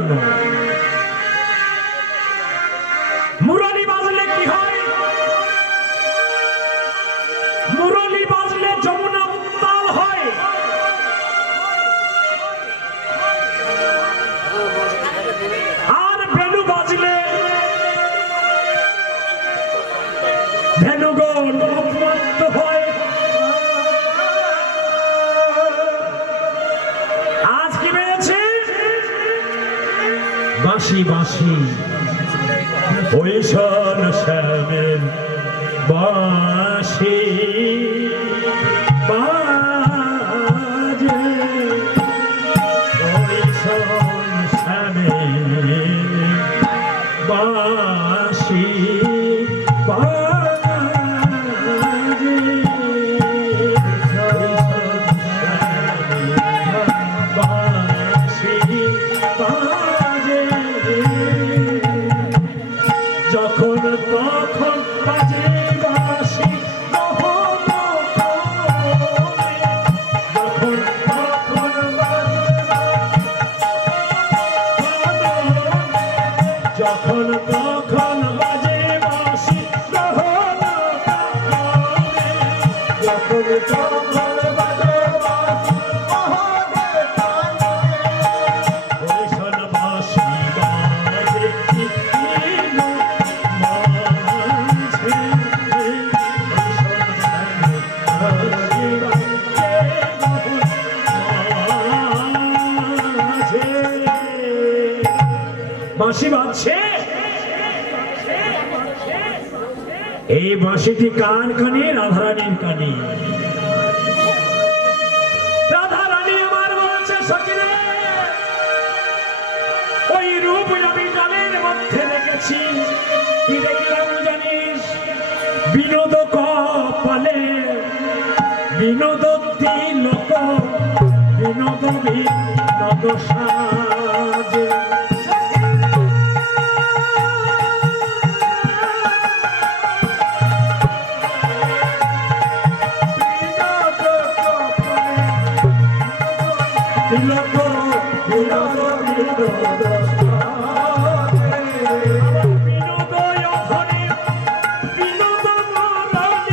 জন্য। মুরলি বাজলে কি হয়? মুরলি বাজলে যমুনা উত্তাল হয়। আর বেণু বাজলে ধেনুগণ উন্মত্ত হয়। আজ কি বেড়েছে? বাঁশি বাঁশি ওই শোন শ্যামের বাঁশি বাজে, ওই শোন শ্যামের বাঁশি বাজে, ওই শোন শ্যামের বাঁশি বাজে, যখন তখন বাজে বাঁশি যখন তখন যখন তখন বাজে বাঁশি যখন তখন বাজে বাঁশি ওই শোন বাঁশি বাজে বাঁশি বাজছে। এই বাঁশিটি কার কানে? রাধারানীর কানে। রাধারানী আমার বলছে, সখিরে ওই রূপ আমি জলের মধ্যে রেখেছি। কি দেখলাম জানিস? বিনোদ কপালে বিনোদ তিলক বিনোদ বিনোদ সাজে। তিলক বিনোদ বিনোদ বিনোদ অধরে বিনোদ মরণী বিনোদ অধরে বিনোদ মরণী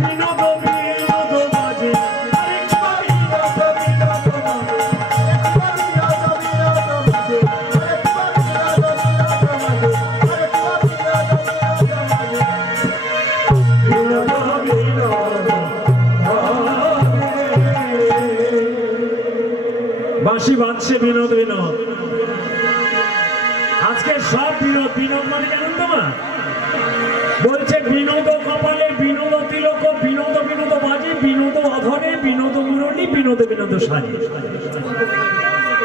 বিনোদ বিনোদ বাজে বাঁশি বাজছে বিনোদ বিনোদ। আজকে সব বিনোদ বিনোদ মানে জানেন তো মা? বলছে বিনোদ কপালে বিনোদ তিলক বিনোদ বিনোদ বাজে বিনোদ অধরে বিনোদ মুরলী বিনোদ বিনোদ সাজে।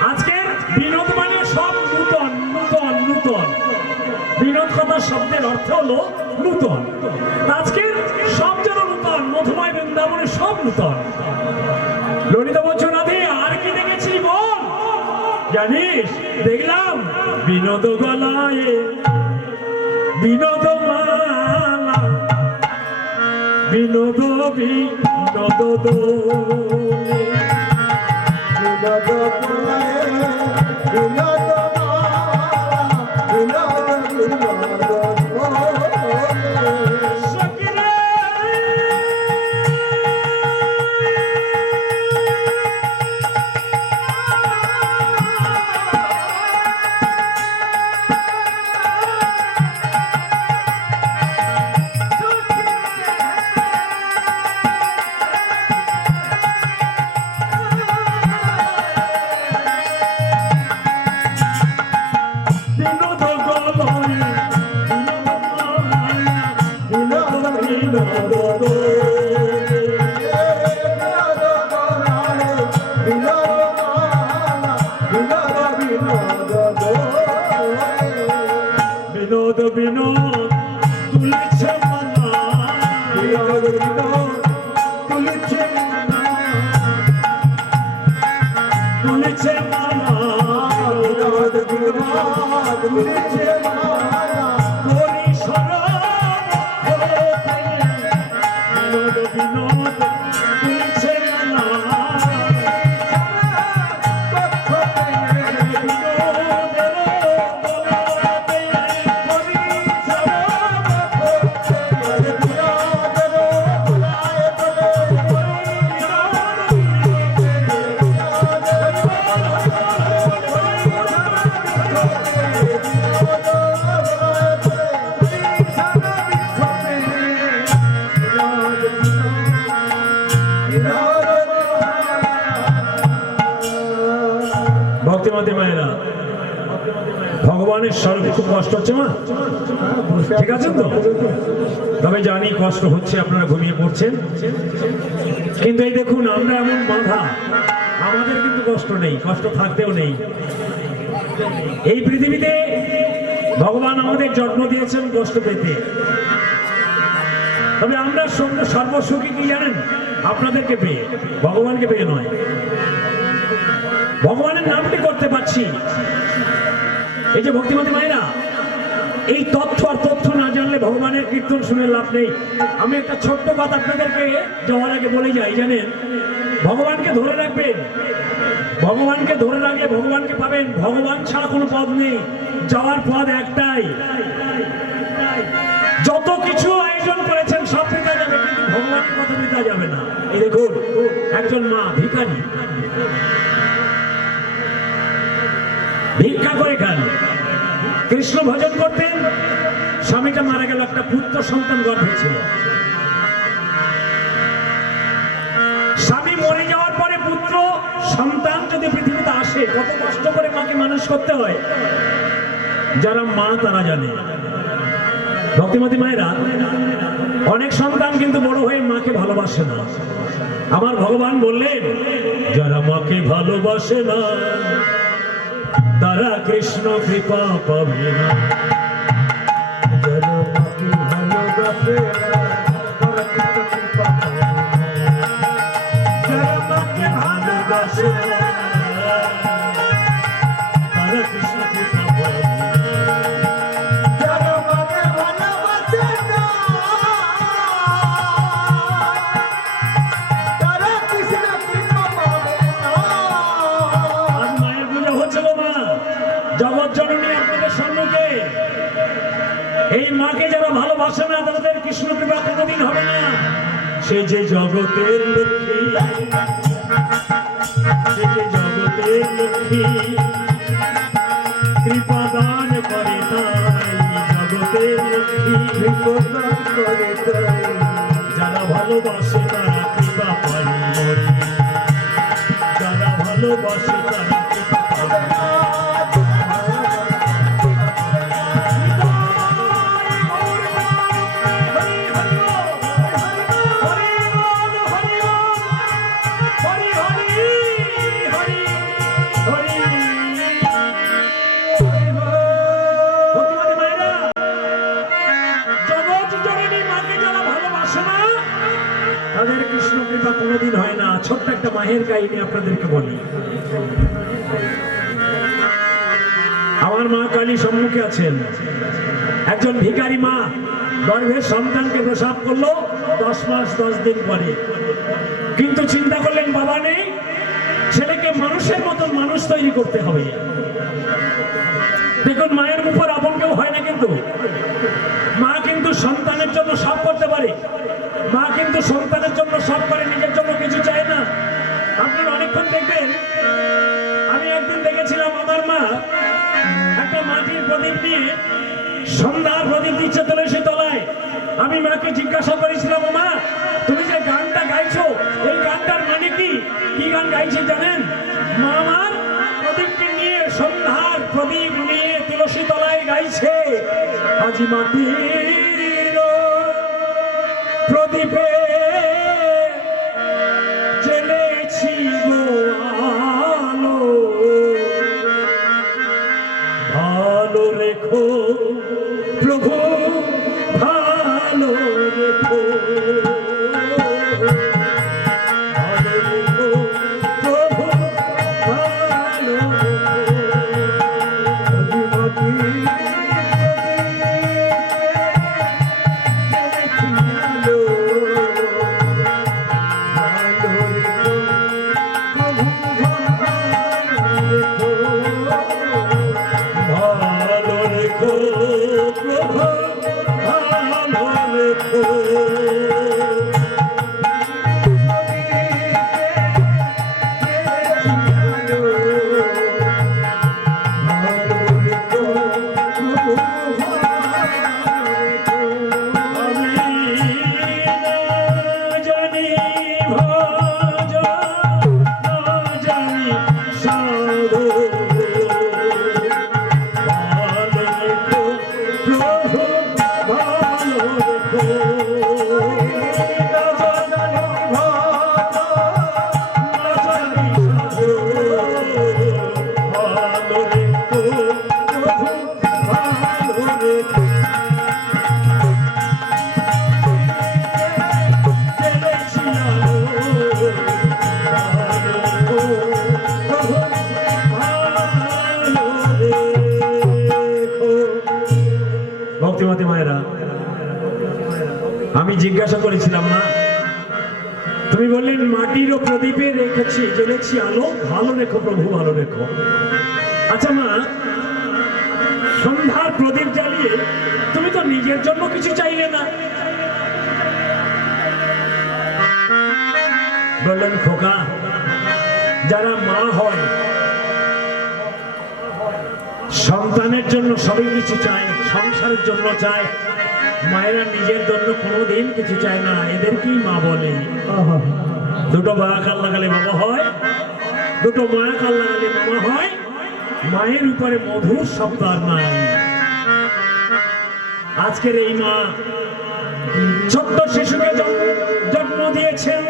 আজকের বিনোদ মানে সব নূতন নূতন নূতন। বিনোদ কথা শব্দের অর্থ হলো নূতন। আজকের সব যেন নূতন। মধুময় বৃন্দাবনে সব নূতন। ললিতা বলছো রাধে আর কি দেখেছি বল? জানিস? দেখলাম বিনোদ গলায় বিনোদ মালা বিনোদ বিনোদ দোলে সখিরে বিনোদ বিনোদ তুলেছে মালা বিনোদ বিনোদ তুলেছে মালা তুলেছে মালা বিনোদ বিনোদ তুলেছে মালা ভগবানের স্বরূপ খুব কষ্ট হচ্ছে মা, ঠিক আছেন তো? তবে জানি কষ্ট হচ্ছে, আপনারা ঘুমিয়ে পড়ছেন, কিন্তু এই দেখুন আমরা এমন বাঁধা, আমাদের কিন্তু কষ্ট নেই, কষ্ট থাকতেও নেই। এই পৃথিবীতে ভগবান আমাদের জন্ম দিয়েছেন কষ্ট পেতে, তবে আমরা সর্বসুখী কি জানেন? আপনাদেরকে পেয়ে, ভগবানকে পেয়ে নয়। ভগবানের নামটি করতে পারছি। এই যে ভক্তিমতী মায়েরা, এই তথ্য আর তথ্য না জানলে ভগবানের কীর্তন শুনে লাভ নেই। আমি একটা ছোট্ট কথা আপনাদেরকে যাওয়ার আগে বলে যাই, জানেন, ভগবানকে ধরে রাখবেন, ভগবানকে ধরে রাখলে ভগবানকে পাবেন। ভগবান ছাড়া কোনো পথ নেই, যাওয়ার পথ একটাই। যত কিছু আয়োজন করেছেন সব বৃথা যাবে, কিন্তু ভগবানের কথা বৃথা যাবে না। এই দেখুন একজন মা ভিখারি, ভিক্ষা করে খান, কৃষ্ণ ভজন করতেন, স্বামীটা মারা গেল, একটা পুত্র সন্তান গর্ভে ছিল। স্বামী মরে যাওয়ার পরে পুত্র সন্তান যদি পৃথিবীতে আসে, কত কষ্ট করে মাকে মানুষ করতে হয়, যারা মা তারা জানে। ভক্তিমতী মায়েরা, অনেক সন্তান কিন্তু বড় হয়ে মাকে ভালোবাসে না। আমার ভগবান বললেন, যারা মাকে ভালোবাসে না তারা কৃষ্ণ কৃপা পাবে না। যারা মাকে ভালোবাসে না তারা কৃষ্ণ কৃপা পাবে না। যারা মাকে ভালোবাসে না তারা কৃষ্ণ কৃপা পাবে না। যারা মাকে ভালোবাসে না তারা কৃষ্ণ কৃপা পাবে না। আজ মায়ের পূজা হচ্ছে গো মা, জগৎ জননী আপনাদের সম্মুখে। এই মাকে যারা ভালোবাসে না তাদের কৃষ্ণ কৃপা কোনোদিন হবে না। সে যে জগতের লক্ষ্মী, সে যে জগতের লক্ষ্মী, কৃপা দান করে তাই জগতের লক্ষ্মী, কৃপা দান করে তাই। যারা ভালোবাসে তারা কৃপা পায় মরে, যারা ভালোবাসে তারা কৃপা পায় না। তাদের কৃষ্ণ কৃপা কোনোদিন হয় না। ছোট্ট একটা মায়ের কাহিনী আপনাদেরকে বলি। আমার মা কালী সম্মুখে আছেন। একজন ভিখারি মা গর্ভের সন্তানকে প্রসব করলো 10 মাস 10 দিন পরে, কিন্তু চিন্তা করলেন বাবা নেই, ছেলেকে মানুষের মতন মানুষ তৈরি করতে হবে। দেখুন মায়ের উপর আপন কেউ হয় না, কিন্তু মা কিন্তু সন্তানের জন্য সব করতে পারে। মা কিন্তু সন্তানের জন্য সব করে, নিজের জন্য কিছু চায় না। আপনারা অনেকক্ষণ দেখবেন, আমি একদিন দেখেছিলাম আমার মা একটা মাটির প্রদীপ নিয়ে সন্ধ্যার প্রদীপ দিচ্ছে তুলসী তলায়। আমি মাকে জিজ্ঞাসা করেছিলাম, মা তুমি যে গানটা গাইছো এই গানটার মানে কি? কি গান গাইছে জানেন? মা আমার প্রদীপকে নিয়ে, সন্ধ্যার প্রদীপ নিয়ে তুলসী তলায় গাইছে, আজি মাটির প্রদীপে জ্বেলেছি গো আলো, ভালো রেখো প্রভু, ভালো রেখো, ভালো রেখো প্রভু, ভালো রেখো প্রভু। প্রভু ভালো রেখো ভক্তিমতী মায়েরা, আমি জিজ্ঞাসা করেছিলাম না, তুমি বললেন মাটির ও প্রদীপে রেখেছি জ্বলেছি আলো, ভালো রেখো প্রভু ভালো রেখো। আচ্ছা মা, সন্ধ্যার প্রদীপ জ্বালিয়ে তুমি তো নিজের জন্য কিছু চাইলে না। বললেন খোকা, যারা মা হয় সন্তানের জন্য সবই কিছু চায়, সংসারের জন্য চায়, মায়েরা নিজের জন্য কোনোদিন কিছু চায় না, এদেরকেই মা বলে। দুটো মায়া কাল লাগালে বাবা হয়, দুটো মায়া কাল লাগালে মামা হয়, মায়ের উপরে মধুর শব্দ আর নাই। আজকের এই মা ছোট্ট শিশুকে জন্ম দিয়েছেন,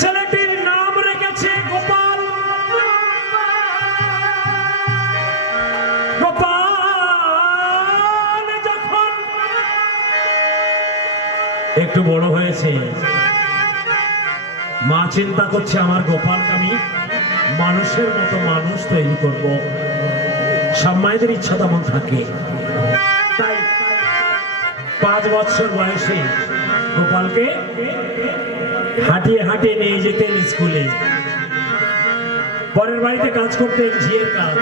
ছেলেটির নাম রেখেছে গোপাল। গোপাল যখন একটু বড় হয়েছে, মা চিন্তা করছে আমার গোপালকে আমি মানুষের মতো মানুষ তৈরি করব। সব মায়েদের ইচ্ছা তেমন থাকে। তাই 5 বছর বয়সে গোপালকে হাঁটিয়ে হাঁটিয়ে নিয়ে যেতেন স্কুলে, পরের বাড়িতে কাজ করতেন, ঝিয়ের কাজ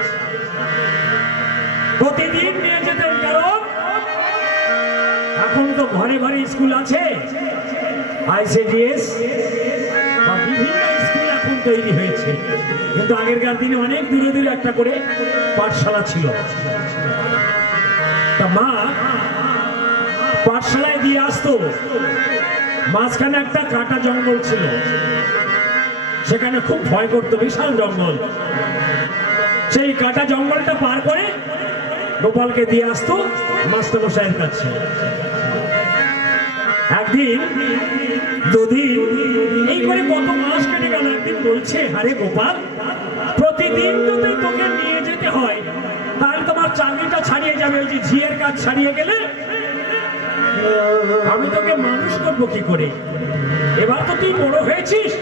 প্রতিদিন নিয়ে যেতেন। কারণ এখন তো ঘরে ঘরে স্কুল আছে, ICDS বা বিভিন্ন স্কুল এখন তৈরি হয়েছে, কিন্তু আগেরকার দিনে অনেক দূরে দূরে একটা করে পাঠশালা ছিল। তা মা পাঠশালায় দিয়ে আসতো, মাঝখানে একটা কাটা জঙ্গল ছিল, সেখানে খুব ভয় করতো, বিশাল জঙ্গল। সেই কাটা জঙ্গলটা পার করে গোপালকে দিয়ে আসতো মাস্টারমশাইয়ের কাছে। একদিন, দুদিন, এই করে কত মাস কেটে গেল। একদিন বলছে, আরে গোপাল, প্রতিদিন যদি তোকে নিয়ে যেতে হয় তাহলে তোমার চাকরিটা ছাড়িয়ে যাবে। ওই যে ঝিয়ের কাজ ছাড়িয়ে গেলে আমি তোকে মানুষ করবো কি করে? এবার তো তুই বড় হয়েছিস,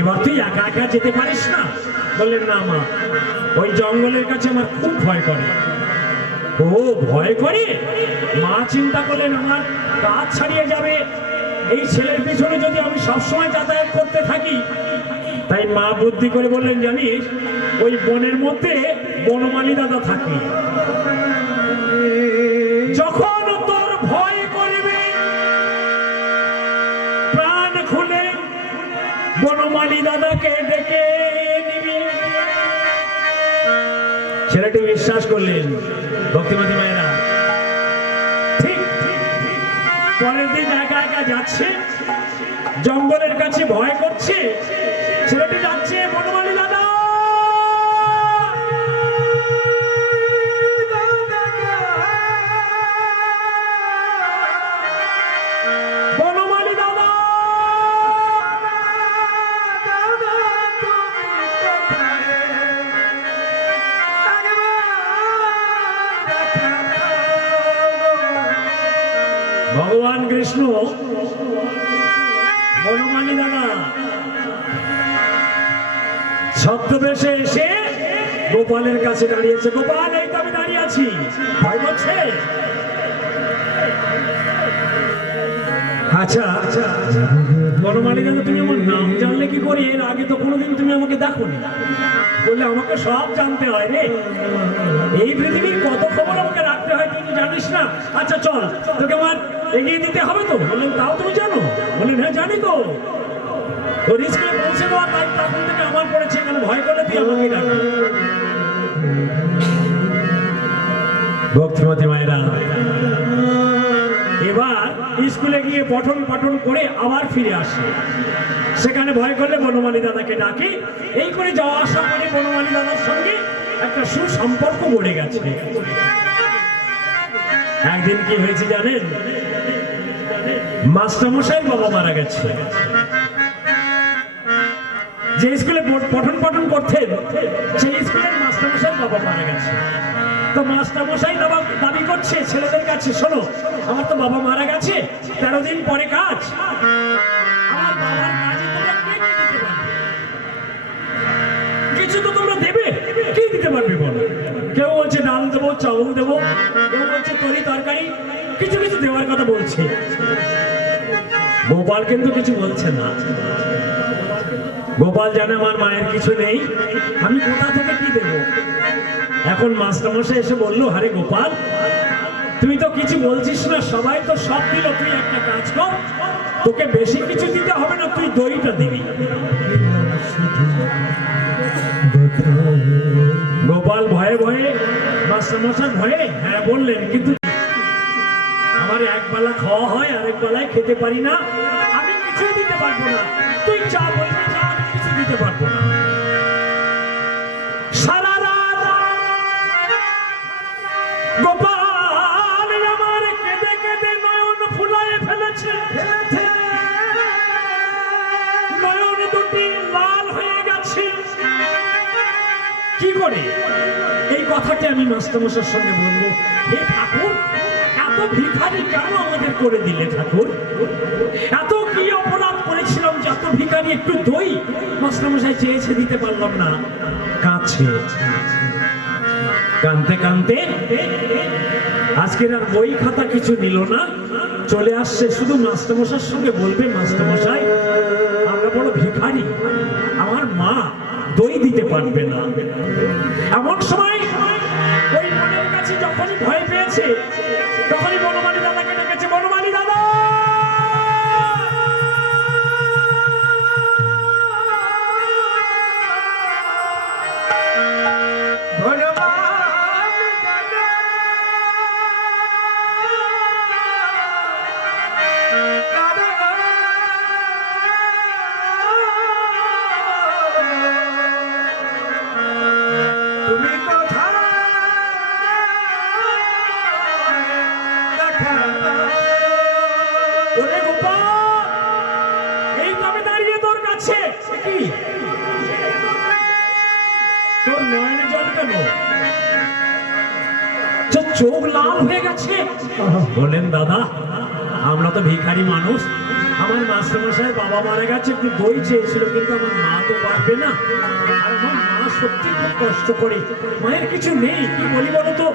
এবার তুই একা একা যেতে পারিস না। বললেন না মা, ওই জঙ্গলের কাছে আমার খুব ভয় করে। ও ভয় করে? মা চিন্তা করলেন আমার কাজ ছাড়িয়ে যাবে, এই ছেলের পিছনে যদি আমি সবসময় যাতায়াত করতে থাকি। তাই মা বুদ্ধি করে বললেন, জানিস ওই বনের মধ্যে বনমালী দাদা থাকে, যখন তোর ভয় করবে প্রাণ খুলে বনমালী দাদাকে ডেকে নিবি। ছেলেটি বিশ্বাস করলেন। ভক্তিমতী মায়েরা, ঠিক পরের দিন একা একা যাচ্ছে, জঙ্গলের কাছে ভয় করছে, ছেলেটি যাচ্ছে, বনমালী দাদা বনমালী দাদা ভগবান কৃষ্ণ বনমালী দাদা ছদ্মবেশে এসে গোপালের কাছে দাঁড়িয়েছে। গোপাল, এই তো আমি দাঁড়িয়ে আছি, ভয় করছে? আচ্ছা আচ্ছা, বনমালী দাদা তুমি আমার নাম জানলে কি করে? এর আগে তো কোনোদিন তুমি আমাকে দেখোনি। বললে আমাকে সব জানতে হয় রে, এই পৃথিবীর কত খবর আমাকে রাখতে হয় তুই জানিস না। আচ্ছা চল, তোকে আমার এগিয়ে দিতে হবে তো। বললেন তাও তুমি জানো? বললেন হ্যাঁ জানি তো। ওর স্কুলে পৌঁছে দেওয়ার দায়িত্ব এখন থেকে আমার পড়েছে, এখানে ভয় করলে তুই আমাকে ডাকবি। ভক্তিমতী মায়েরা, এবার স্কুলে গিয়ে পঠন পাঠন করে আবার ফিরে আসে। সেখানে ভয় করলে বনমালী দাদাকে ডাকে। এই করে যাওয়া আসা করে বনমালী দাদার সঙ্গে একটা সুসম্পর্ক গড়ে গেছে। একদিন কি হয়েছে জানেন, মাস্টারমশাই বাবা মারা গেছে। যে স্কুলে পঠন পাঠন করতেন সেই স্কুলের মাস্টারমশাই বাবা মারা গেছে। তো মাস্টারমশাই দাবি করছে ছেলেদের কাছে, শোনো আমার তো বাবা মারা গেছে, 13 দিন পরে কাজ, আমার বাবার কাজে তোমরা কে কি দিতে পারবে? কিছু তো তোমরা দেবে, কি দিতে পারবে বলো? কেউ বলছে ডাল দেবো, চাউল দেবো, কেউ বলছে তরি তরকারি, কিছু কিছু দেওয়ার কথা বলছে। গোপাল কিন্তু কিছু বলছে না। গোপাল জানে আমার মায়ের কিছু নেই, আমি কোথা থেকে কি দেব? এখন মাস্টারমশাই এসে বললো, আরে গোপাল তুই তো কিছু বলছিস না, সবাই তো সব দিল, তুই একটা কাজ কর, তোকে বেশি কিছু দিতে হবে না, তুই দইটা দিবি। গোপাল ভয়ে ভয়ে, মাস্টারমশাই ভয়ে হ্যাঁ বললেন, কিন্তু আমার এক বেলা খাওয়া হয়, আরেক বেলায় খেতে পারি না, আমি কিছুই দিতে পারবো না, তুই যা বলবি যা, আমি কিছু দিতে পারবো না। সারা রাত গোপাল আমার কেঁদে কেঁদে নয়ন ফুলায় ফেলেছে, নয়ন দুটি লাল হয়ে গেছে। কি করে এই কথাটি আমি মাস্টারমশাইয়ের সঙ্গে বলবো? হে ঠাকুর, এত ভিখারি কেন আমাদের করে দিলে ঠাকুর? এত কি অপরাধ করেছিলাম যে এত ভিখারি? একটু দই মাস্টারমশাই চেয়েছে, দিতে পারলাম না। কাছে কানতে কানতে আজকের আর বই খাতা কিছু নিল না, চলে আসছে, শুধু মাস্টারমশাইয়ের সঙ্গে বলবে, মাস্টারমশাই আমরা বড় ভিখারি, আমার মা দই দিতে পারবে না। এমন সময় ওই মনের কাছে যখনই ভয় পেয়েছে, তখনই বনমালী দাদাকে ডেকেছে, বনমালী দাদা চোখ লাল হয়ে গেছে। বলেন দাদা আমরা তো ভিখারি মানুষ, আমার মাস্টারমশাই বাবা মারা গেছে, একটু দই চেয়েছিল, কিন্তু আমার মা তো পারবে না, আর আমার মা সত্যি খুব কষ্ট করে, মায়ের কিছু নেই, কি বলি বলো তো?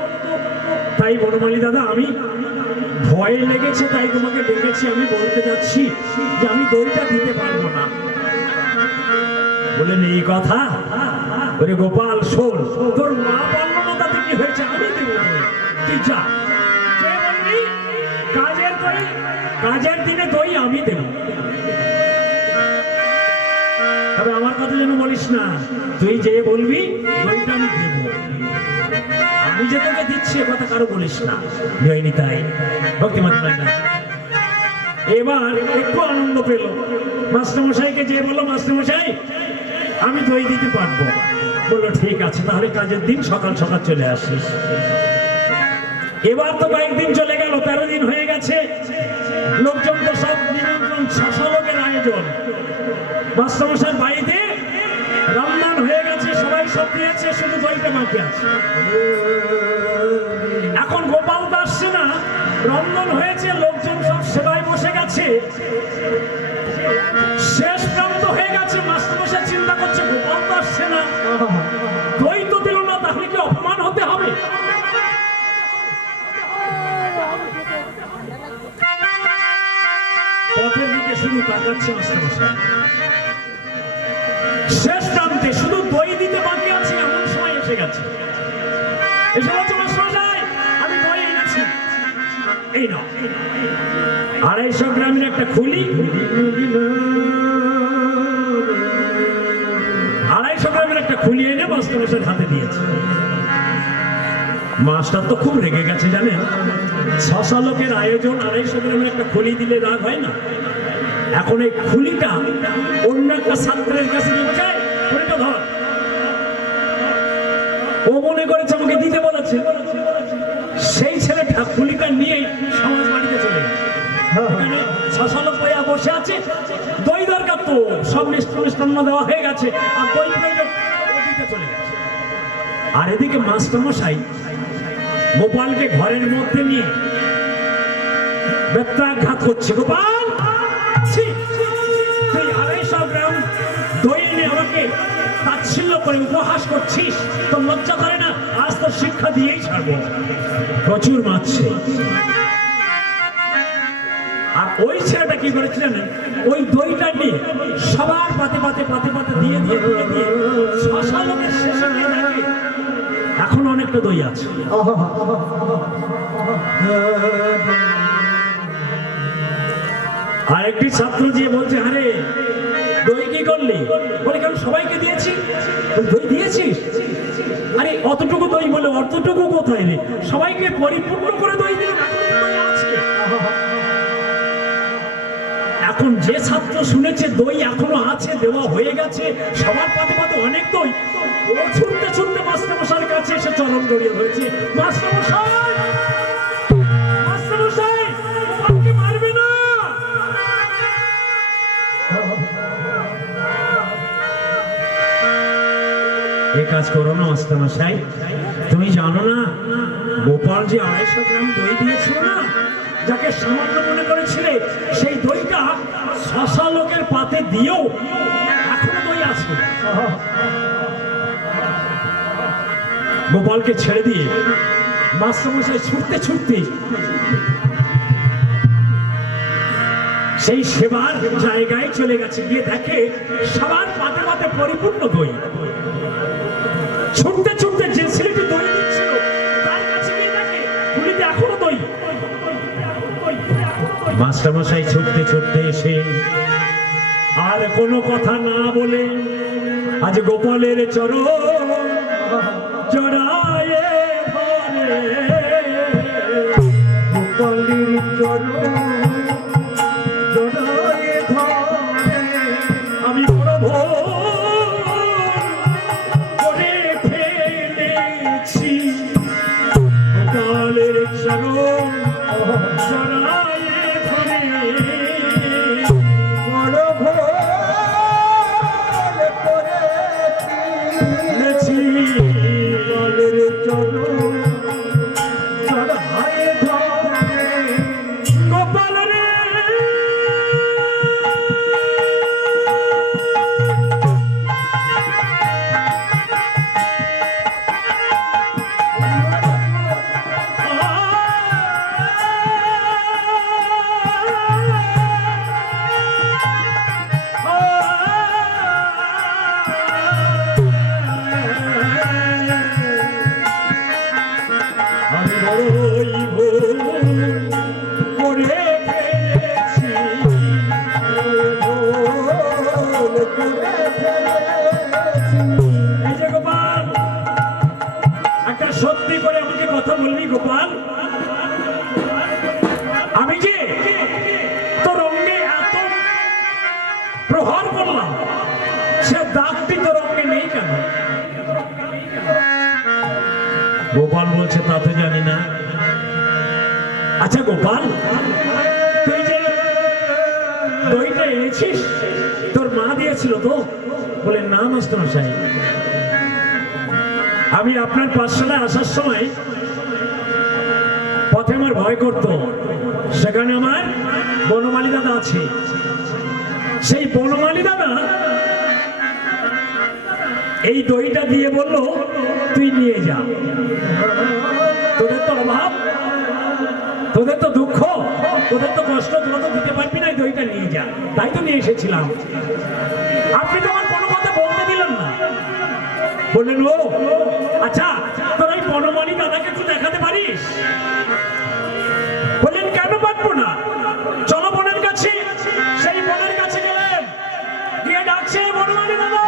তাই বনমালী দাদা আমি ভয়ে লেগেছে, তাই তোমাকে ডেকেছি, আমি বলতে যাচ্ছি যে আমি দইটা দিতে পারবো না। বলেন এই কথা? ওরে গোপাল শোন, তোর মা পারলো না তাতে কি হয়েছে, আমি দেবো দই, তুই যা। কাজের দই, কাজের দিনে দই আমি দেব, তবে আমার কথা যেন বলিস না, তুই যে বলবি দইটা আমি দেব, আমি যে তোকে দিচ্ছি এ কথা কারো বলিস না। জয়নি তাই ভক্তিমত না। এবার একটু আনন্দ পেল, মাস্টারমশাইকে যে বললো, মাস্টারমশাই আমি দই দিতে পারবো। বললো ঠিক আছে, তাহলে কাজের দিন সকাল সকাল চলে আসিস। এবার তো কয়েকদিন চলে গেল, 13 দিন হয়ে গেছে, লোকজন তো সব নিমন্ত্রণ, শাসকের আয়োজন, মাস্টারমশাইয়ের বাড়িতে রমজান হয়ে গেছে, সবাই সব দিয়েছে, শুধু দইটা বাকি আছে। এখন গোপাল তো আসছে না, রমজান হয়েছে, লোকজন সব সেবায় বসে গেছে, শেষ প্রান্ত হয়ে গেছে, মাস্টারমশাই চিন্তা করছে গোপাল তো আসছে না, দই তো দিল না, তাহলে কি অপমান হতে হবে? পথের দিকে শুধু তাকাচ্ছে মাস্টারমশাই, শেষ প্রান্তে শুধু দই দিতে বাকি আছে, এমন সময় এসে গেছে। এসে বলছে মাস্টারমশাই আমি দই এনেছি, এই নাও। 250 গ্রামের একটা খুলি, 250 গ্রামের একটা খুলি এনে মাস্টারমশাইয়ের হাতে দিয়েছে। মাস্টার তো খুব রেগে গেছে জানেন, 600 লোকের আয়োজন, 250 গ্রামের একটা খুলি দিলে রাগ হয় না? এখন এই খুলিটা অন্য একটা ছাত্রের কাছে নিয়ে যায়, খুলিটা ধর, ও মনে করেছে আমাকে দিতে বলেছে। সেই ছেলেটা কুলিটা নিয়ে সমাজ বাড়িতে চলে গেছে। এখানে 600 পয়া বসে আছে, দই দরকার তো, সব মিষ্টান্ন দেওয়া হয়ে গেছে, আর দই প্রয়োজন, ও দিতে চলে গেছে। আর এদিকে মাস্টারমশাই গোপালকে ঘরের মধ্যে নিয়ে বেত্রাঘাত করছে। গোপাল, ছি, তুই 250 গ্রাম দই এনে আমাকে তাচ্ছিল্য করে উপহাস করছিস, তো লজ্জা করে না? আজ তো শিক্ষা দিয়েই ছাড়বো। প্রচুর মারছে। আর ওই ছেলেটা কি করেছিলেন, ওই দইটা নিয়ে সবার পাতে পাতে পাতে পাতে দিয়ে দিয়ে দিয়ে দিয়ে 6 লোকের শেষে গিয়ে দেখে এখন অনেকটা দই আছে। আর একটি ছাত্র দিয়ে বলছে, আরে দই কি করলি? বলে, কেন সবাইকে দিয়েছি। দই দিয়েছিস? আরে অতটুকু দই বলে অতটুকু কোথায় রে? সবাইকে পরিপূর্ণ করে দই দিলাম, দই আছে। এখন যে ছাত্র শুনেছে দই এখনো আছে, দেওয়া হয়ে গেছে, সবার পাতে পাতে অনেক দই, ও ছুটতে ছুটতে মাস্টারমশাইয়ের কাছে এসে চরণ জড়িয়ে ধরেছে। মাস্টারমশাই, মাস্টারমশাই, গোপালকে মারবে না। এ কাজ করো না মাস্টারমশাই, তুমি জানো না গোপাল যে 250 গ্রাম দই দিয়েছিল না, যাকে সামান্য মনে করেছিলে, সেই দইটা 600 লোকের পাতে দিয়েও এখনো দই আছে। গোপালকে ছেড়ে দিয়ে মাস্টারমশাই ছুটতে ছুটতে সেই সেবার জায়গায় চলে গেছে। গিয়ে দেখে সবার পাতে পাতে পরিপূর্ণ দই। ছুটতে ছুটতে যে ছেলেটি দই দিচ্ছিল তার কাছে গিয়ে দেখে গুলিতে এখনো দই। মাস্টারমশাই ছুটতে ছুটতে এসে আর কোনো কথা না বলে আজ গোপালের চরণ জড়ায়ে ধরে। গোপালের চরণ জড়ায়ে ধরে, আমি বড় ভুল করে ফেলেছি। গোপালের চরণ জড়ায়ে ধরে, বড় ভুল করেছি। গোপালের চরণ জড়ায়ে ধরে, গোপাল রে আমি বড়ই ভুল করে ফেলেছি। ভুল করে ফেলেছি। এই যে গোপাল, একটা সত্যি করে আমাকে কথা বলবি গোপাল, আমি যে তোর অঙ্গে এত প্রহার করলাম, সে দাগটি তোর অঙ্গে নেই কেন? গোপাল বলছে, তা তো জানি না। আচ্ছা গোপাল, তুই যে দইটা এনেছিস তোর মা দিয়েছিল তো? বলে, না মাস্টারমশাই, আমি আপনার পাঠশালায় আসার সময় পথে আমার ভয় করত, সেখানে আমার বনমালী দাদা আছে। সেই বনমালী দাদা এই দইটা দিয়ে বলল, তুই নিয়ে যা, তোদের তো অভাব, তোদের তো দুঃখ, তোদের তো কষ্ট, তোরা তো দিতে পারবি না, এই দইটা নিয়ে যা। তাই তো নিয়ে এসেছিলাম। আপনি তো আমার কোনো কথা বলতে দিলেন না। বললেন, ও আচ্ছা, তোরা এই বনমালী দাদাকে একটু দেখাতে পারিস? বললেন, কেন পারবো না, চলো বনের কাছে। সেই বনের কাছে গেলেন, গিয়ে ডাকছে, বনমালী দাদা।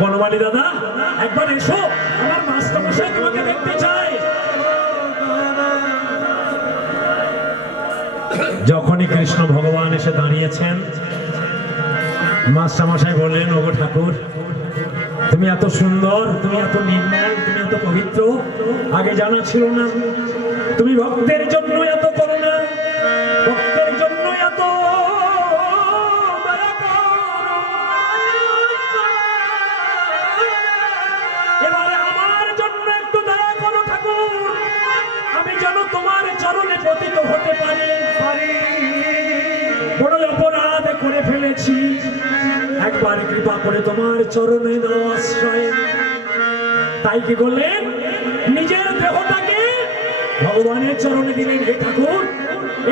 বনমালী দাদা, একবার এসো, আমার মাস্টারমশাই তোমাকে দেখতে চায়। যখনই কৃষ্ণ ভগবান এসে দাঁড়িয়েছেন, মাস্টারমশাই বললেন, ওগো ঠাকুর, তুমি এত সুন্দর, তুমি এত নির্মল, তুমি এত পবিত্র, আগে জানা ছিল না। তুমি ভক্তের জন্য এত করুণা, ভক্তের জন্য এত দয়া করো। এবারে আমার জন্য একটু দয়া করো ঠাকুর, আমি যেন তোমার চরণে পতিত হতে পারি। বড় অপরাধ করে ফেলেছি, একবার কৃপা করে তোমার চরণে দাও আশ্রয়। তাই কি করলেন, নিজের দেহটাকে ভগবানের চরণে দিলেন। হে ঠাকুর,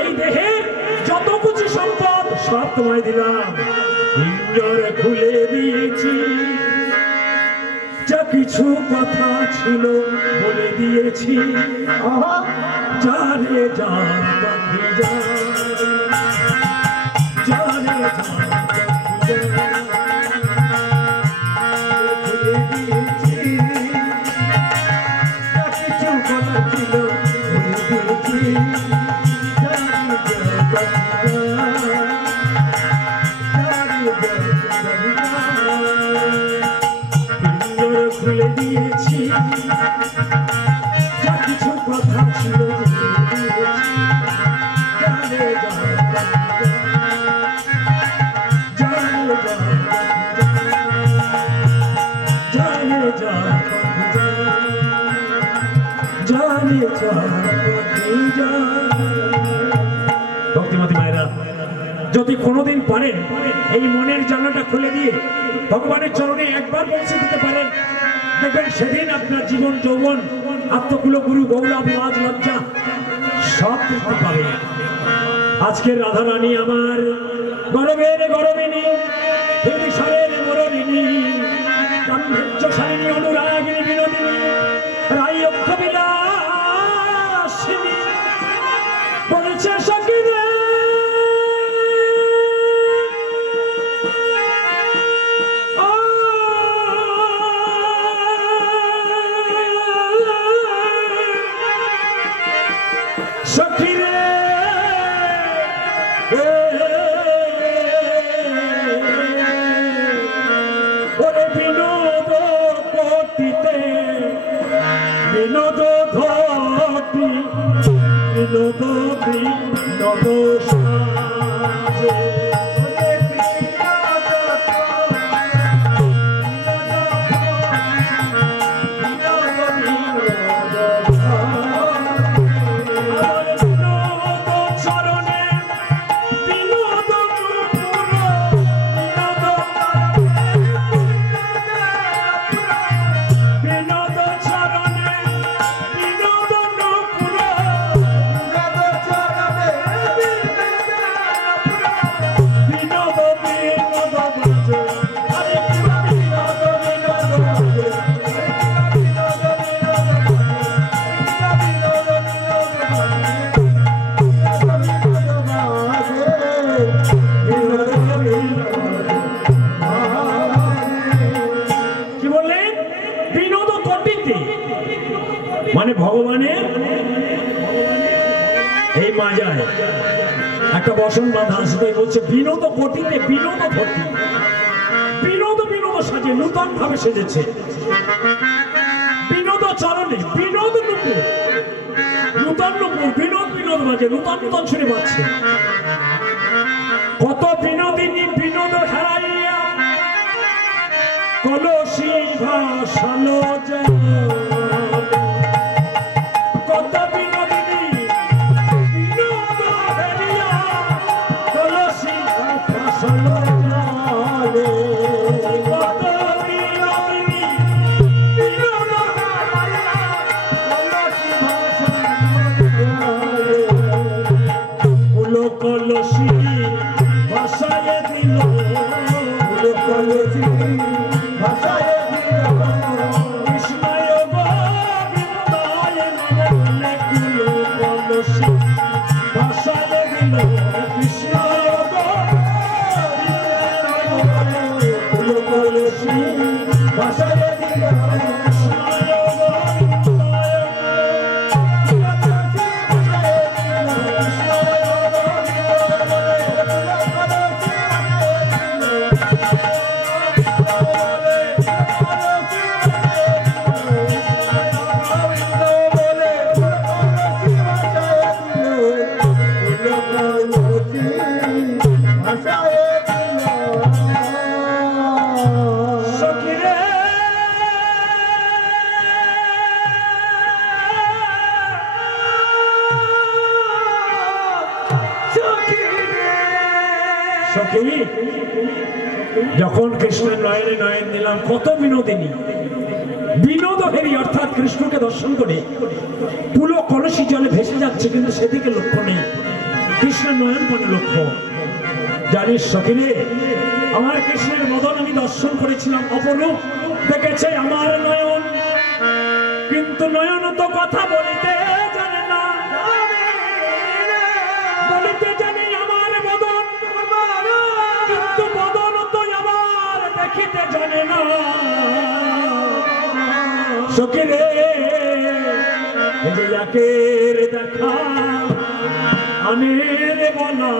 এই দেহের যত কিছু সম্পদ সব তোমায় দিলাম, পিঞ্জর খুলে দিয়েছি, যা কিছু কথা ছিল বলে দিয়েছি। যা রে যা পাখি যা, যা রে যা পাখি যা। খুলে দিয়েছি, যা কিছু কথা ছিল ভক্তিমতী মায়েরা, যদি কোনোদিন পারেন এই মনের জানাটা খুলে দিয়ে ভগবানের চরণে একবার পৌঁছে দিতে পারেন, দেখবেন সেদিন আপনার জীবন যৌবন, আত্মকুল গুরু গৌরব লাজ লজ্জা সব তৃপ্তি পাবে। আজকের রাধারানী আমার গরবের গরবিনী, হিন্দিসারের মরণিনী, গাম্ভীর্যশালিনী, অনুরাগিনী, বিনোদিনী, রাই অক্ষবিলাসিনী বলছে সখী রে, সখী রে, ওরে বিনোদ পতিতে, বিনোদ ধতি, বিনোদ বিনোদ সাজে। মানে ভগবানের এই মাজায় একটা বসন বাঁধা আছে, তাই বলছে বিনোদ কোটিতে, বিনোদ ভর্তি, বিনোদ বিনোদ সাজে, নূতন ভাবে সেজেছে। বিনোদ চরণে, বিনোদ নুপুর, নূতন নুপুর, বিনোদ বিনোদ বাজে, নূতন নূতন শুনে পাচ্ছে। কত বিনোদিনী বিনোদ হারাইয়া কলসি ভাসালো যায়, কত বিনোদিনী বিনোদ হারাইয়া কলসি ভাসালো যায়, কত বিনোদিনী বিনোদ হারাইয়া কলসি ভাসালো যায়, কুলো কলসি ভাসায় দিল, কুলো কলসি ভাসায় দিল, কৃষ্ণায় গোবিন্দায় নমঃ, কুলো কলসি ভাসায় দিল, কৃষ্ণায় গোবিন্দায় যখন কৃষ্ণের নয়নে নয়ন দিলাম, কত বিনোদিনী বিনোদহেরী, অর্থাৎ কৃষ্ণকে দর্শন করে পুরো কলসি জলে ভেসে যাচ্ছে, কিন্তু সেদিকে লক্ষ্য নেই, কৃষ্ণের নয়ন মানে লক্ষ্য। জানিস সখিরে, আমার কৃষ্ণের মদন আমি দর্শন করেছিলাম, অপরূপ দেখেছে আমার নয়ন, কিন্তু নয়ন তো কথা বলিতে জানে না, বলিতে জানি আমার মদন, কিন্তু মদন তো আমার দেখিতে জানে না। সখিরে, একের দেখা আনের বলা,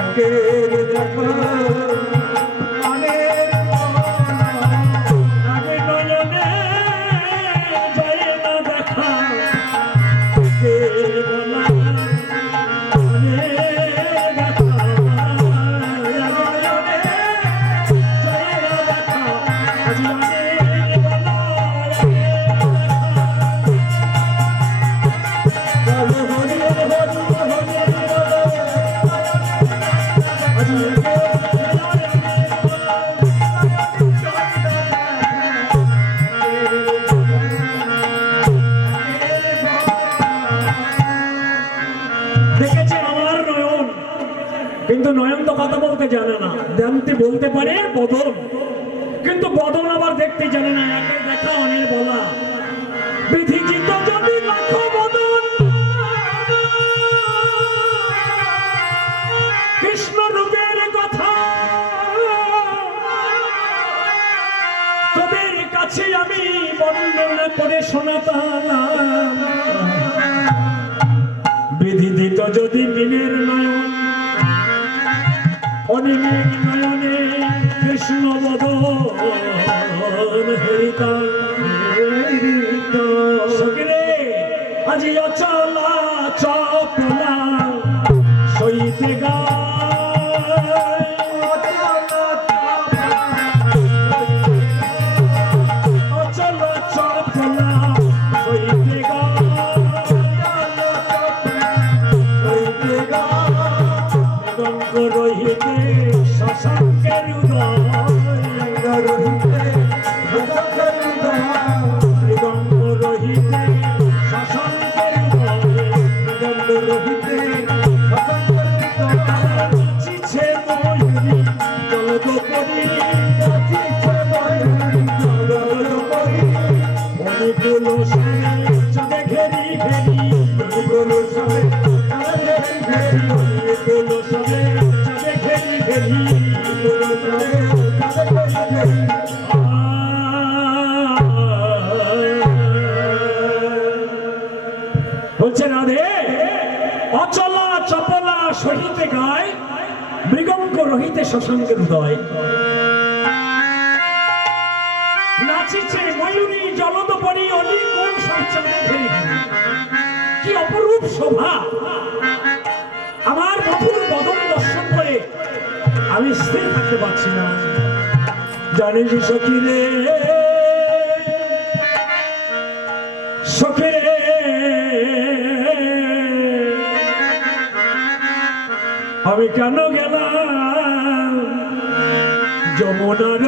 একের দেখা আনের বলা, আগে নয়নে যায় না দেখা, একের বলা আনের দেখা, আগে নয়নে যায় না দেখা, আজ আনের বলা দেখেছে আমার নয়ন, কিন্তু নয়ন তো কথা বলতে জানে না, জানতে বলতে পারে বদন, কিন্তু বদন আবার দেখতে জানে না, একে দেখা অনের বলা, বিধিজিত যদি লাখো বদন, কৃষ্ণ রূপের কথা তোদের কাছে আমি বর্ণনা করে শোনাতাম, বিধিজিত যদি মিনের নয়ন, অনিমের নয়নে কৃষ্ণ বদন হেরিতাম, সখিরে আজি অচলা চপলা সইতে গায়, অচল চপলা সইতে গায়, রহিতে শশাঙ্কের উদয়, মৃদঙ্গ রহিতে শশাঙ্কের উদয়, নাচিছে ময়ূরী জলদ করি, মণিকুল সবে চাঁদে ঘেরি ঘেরি, মণিকুল সবে চাঁদে ঘেরি ঘেরি, বলছে রাধে, অচলা চপলা সহিতে গায়, মৃগঙ্গ রহিতে শশাঙ্কের উদয়, নাচিছে ময়ূরী জলদ পরি, অলি কোন সঞ্চারে ঘেরি ঘেরি, কি অপরূপ শোভা। আমার মধুর বদন দর্শন করে আমি স্থির থাকতে পারছি না। জানিস সখিরে, সখিরে আমি কেন গেলাম যমুনার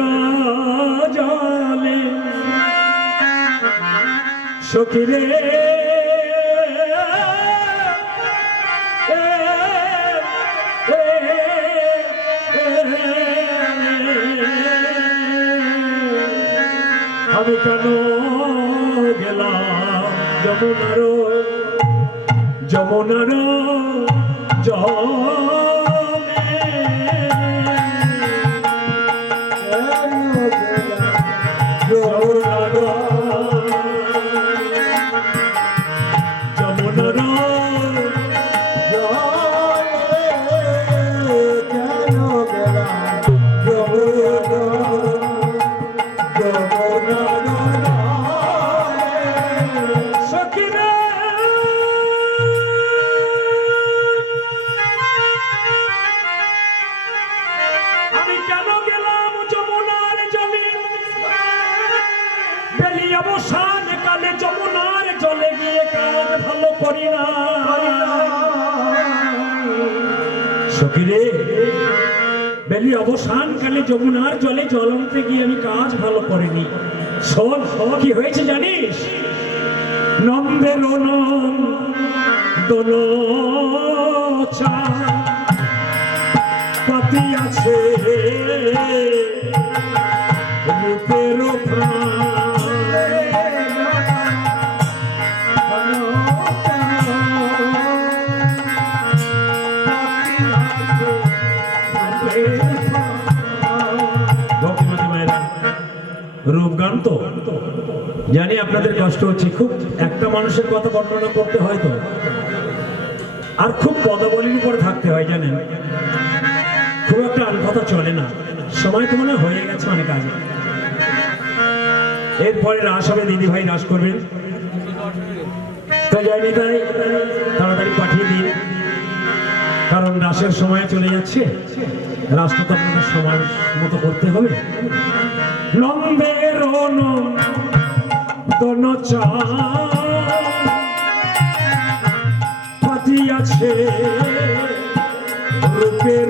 জলে, সখিরে আমি কেন গেলাম যমুনার যমুনার অবসান কালে যমুনার জলে গিয়ে কাজ ভালো করি না। সখিরে বেলি অবসানকালে যমুনার জলে জল আনতে গিয়ে আমি কাজ ভালো করিনি। শোন, কি হয়েছে জানিস? নন্দের দোল পাতি আছে রূপের রূপগান তো জানি আপনাদের কষ্ট হচ্ছে খুব। একটা মানুষের কথা বর্ণনা করতে হয় তো, আর খুব পদাবলীর উপরে থাকতে হয় জানেন, খুব একটা কথা চলে না। সময় তো মনে হয়ে গেছে অনেক আগে। এরপরে রাস হবে, দিদি ভাই রাস করবেন, তো যাইনি তাই তাড়াতাড়ি পাঠিয়ে দিন, কারণ রাসের সময় চলে যাচ্ছে। রাসটা তো আপনাদের সময় মতো করতে হবে। নন্দের পাতি আছে রূপের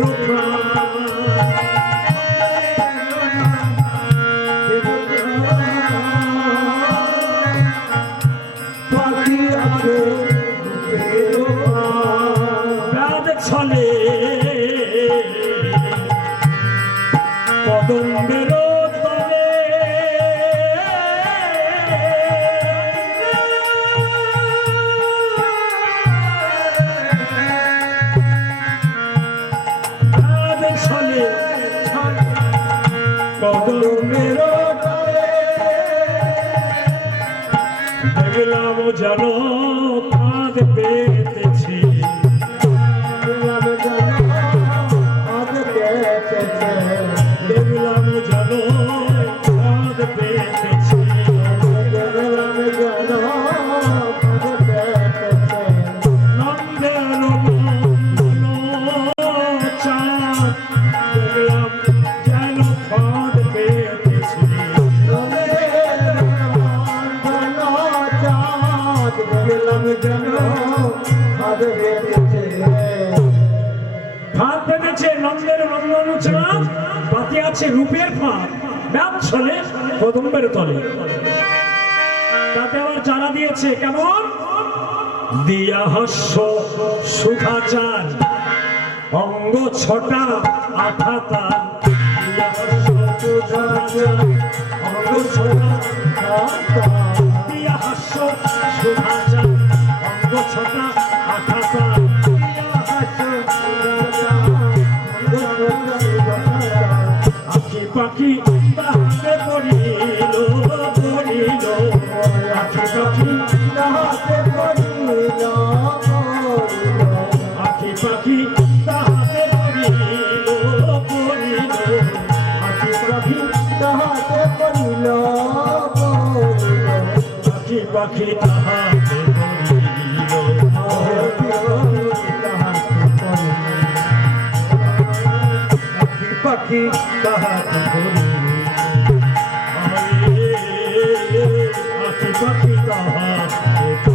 পাখি আছে ছলে কদম্বের তলে ছলে কদম্বের তলে দেখলাম যেন ফাঁদ পেতেছি, দেখলাম যেন ফাঁদ পেতেছি। নন্দের চাঁদ দেখলাম যেন ফাঁদ পেতেছি। ফাঁদ পেতেছে নন্দের নন্দন চাঁদ, পাতি আছে রূপের ফাঁদ, ব্যাপ ছলে কদম্বের তলে। তাতে আবার চারা দিয়েছে কেমন? দিয়া হাস্য সুখাচার অঙ্গ ছটা আঠাতা। দিয়া হাস্য সুখাচার অঙ্গ ছটা, দিয়া হাস্য সুখাচার অঙ্গ ছটা আঠাতা। আখি পাখি তাহাতে পড়িল পড়িল, আখি পাখি তাহাতে পড়িল, আখি পাখি তাহাতে পড়িল পড়িল, আখি পাখি তাহাতে পড়িল, আখি পাখি তাহাতে পাখি তাহাতে আখি পাখি তাহাতে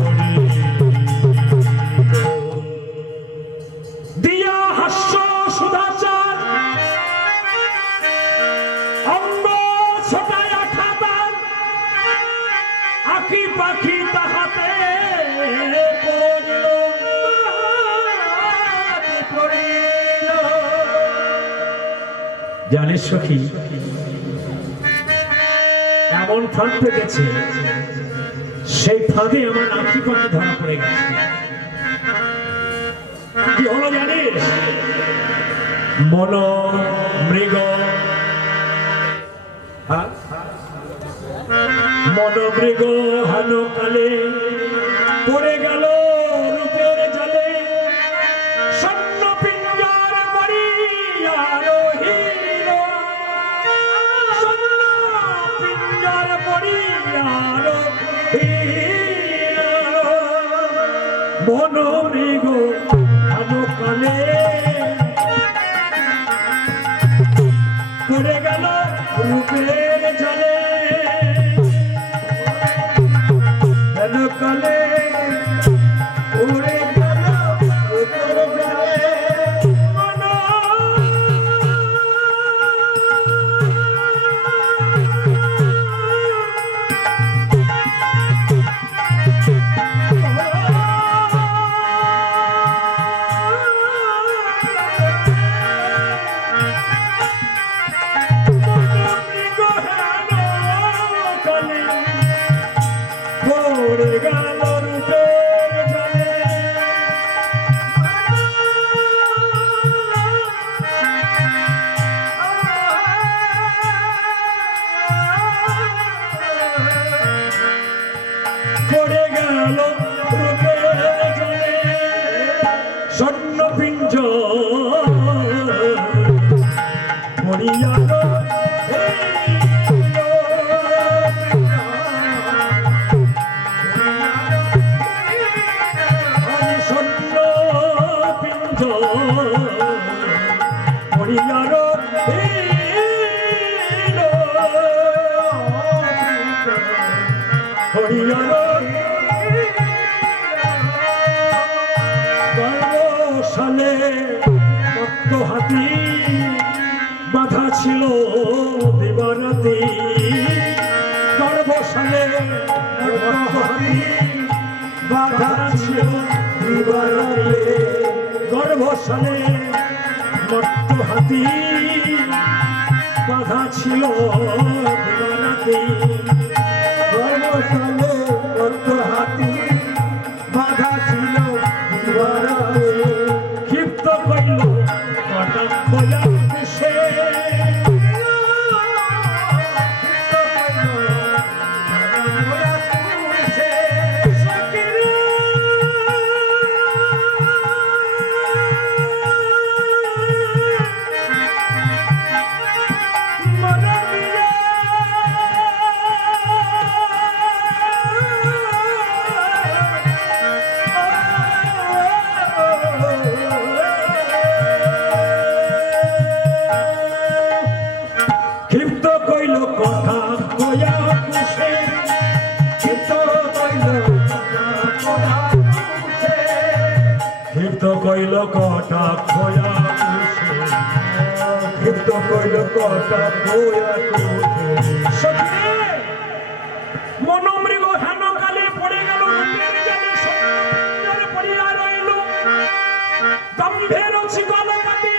দিয়া হাস্য সুধাচার অঙ্গ ছটায় আঠাদার, আখি পাখি তাহাতে জানিস সখী, এমন ফাঁদ পেতেছে, সেই ফাঁদে আমার আখি পাখি ধরা পড়ে গেছে। কি হলো জানিস? মন মৃগ, মন মৃগ হান কালে পড়ে গেল রূপের জালে। স্বর্ণ পিঞ্জর পড়িয়া রহিল, স্বর্ণ পিঞ্জর পড়িয়া রহিল। মন মৃগ হান কালে পড়ে গেল রূপের জালে। কালে উড়ে গেল রূপের জালে, মন হরিয়ার হরিয়ার হরিয়ার গর্বশালে মত্ত হাতি বাধা ছিল দিবারাতি গর্বশালে মত্ত হাতি বাধা ছিল দিবারাতি গর্বশালে মত্ত হাতি বাধা ছিল দিবারাতি গর্বশালে মত্ত হাতি বাধা ছিল দিবারাতে। ক্ষিপ্ত কইল কটাক্ষয়া সে ক্ষিপ্ত কইল কথা কয়া কুশে ক্ষিপ্ত কইল ক্ষিপ্ত কইল কথা কয়া কুশে ক্ষিপ্ত কইল কটা বয়া কুঠে। সখী মনোমৃগ হেন কালে পড়ে গেল রূপের জালে সত্যের পড়িয়া রইল দম্ভের শিকল কাটি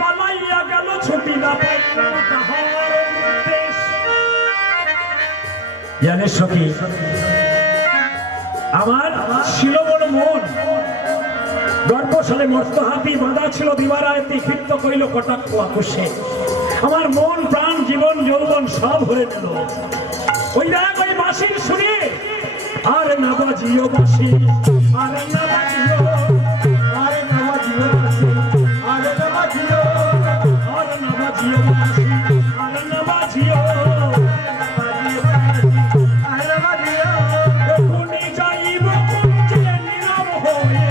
পালাইয়া গেল ছুটি না পাইল তাহার উদ্দেশ। জানিস সখী আমার ছিল বড় মন গর্ভশালে মস্ত হাতি বাঁধা ছিল দিবারাতি ক্ষিপ্ত কইল কটাক্ষ আকুশে আমার মন প্রাণ জীবন যৌবন সব হয়ে গেল ওই দেখ ওই বাঁশির শুনে আর না বাজিও বাঁশি আর না বাজিও আরে না বাজিও বাঁশি, আরে না বাজিও, আর না বাজিও বাঁশি আর না বাজিও আরে না বাজিও। এখুনি যাইব কুঞ্জে নীরব হয়ে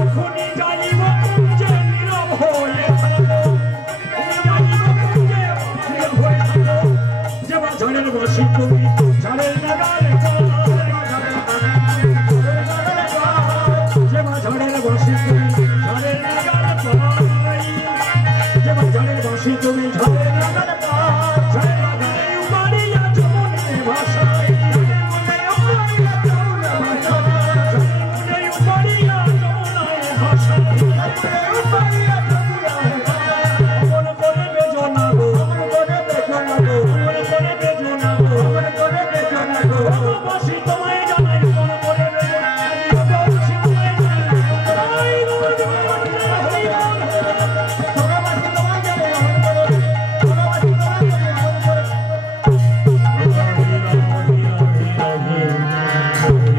এখুনি যাইব কুঞ্জে নীরব হয়ে যেবা ঝড়ের বসি তুমি ঝড়ের নাগারে যেবা ঝড়ের বসি তুমি ঝড়ের নাগারে যেবা ঝড়ের বসি তুমি ঝড়ের নাগারে ঝড়ের নাগারে উমারিয়া যমুনে ভাষায় উমারিয়া যমুনায় ভাষায় অমন করে বেজনা গো অমন করে বেজনা গো বসি তোমায় জানাই অমন করে বেজনা বসি তোমায় জানাই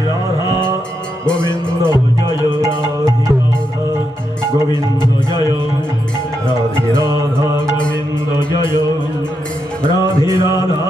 রাধা গোবিন্দ জয় রাধি রাধা গোবিন্দ জয় রাধি রাধা গোবিন্দ জয় রাধি রাধা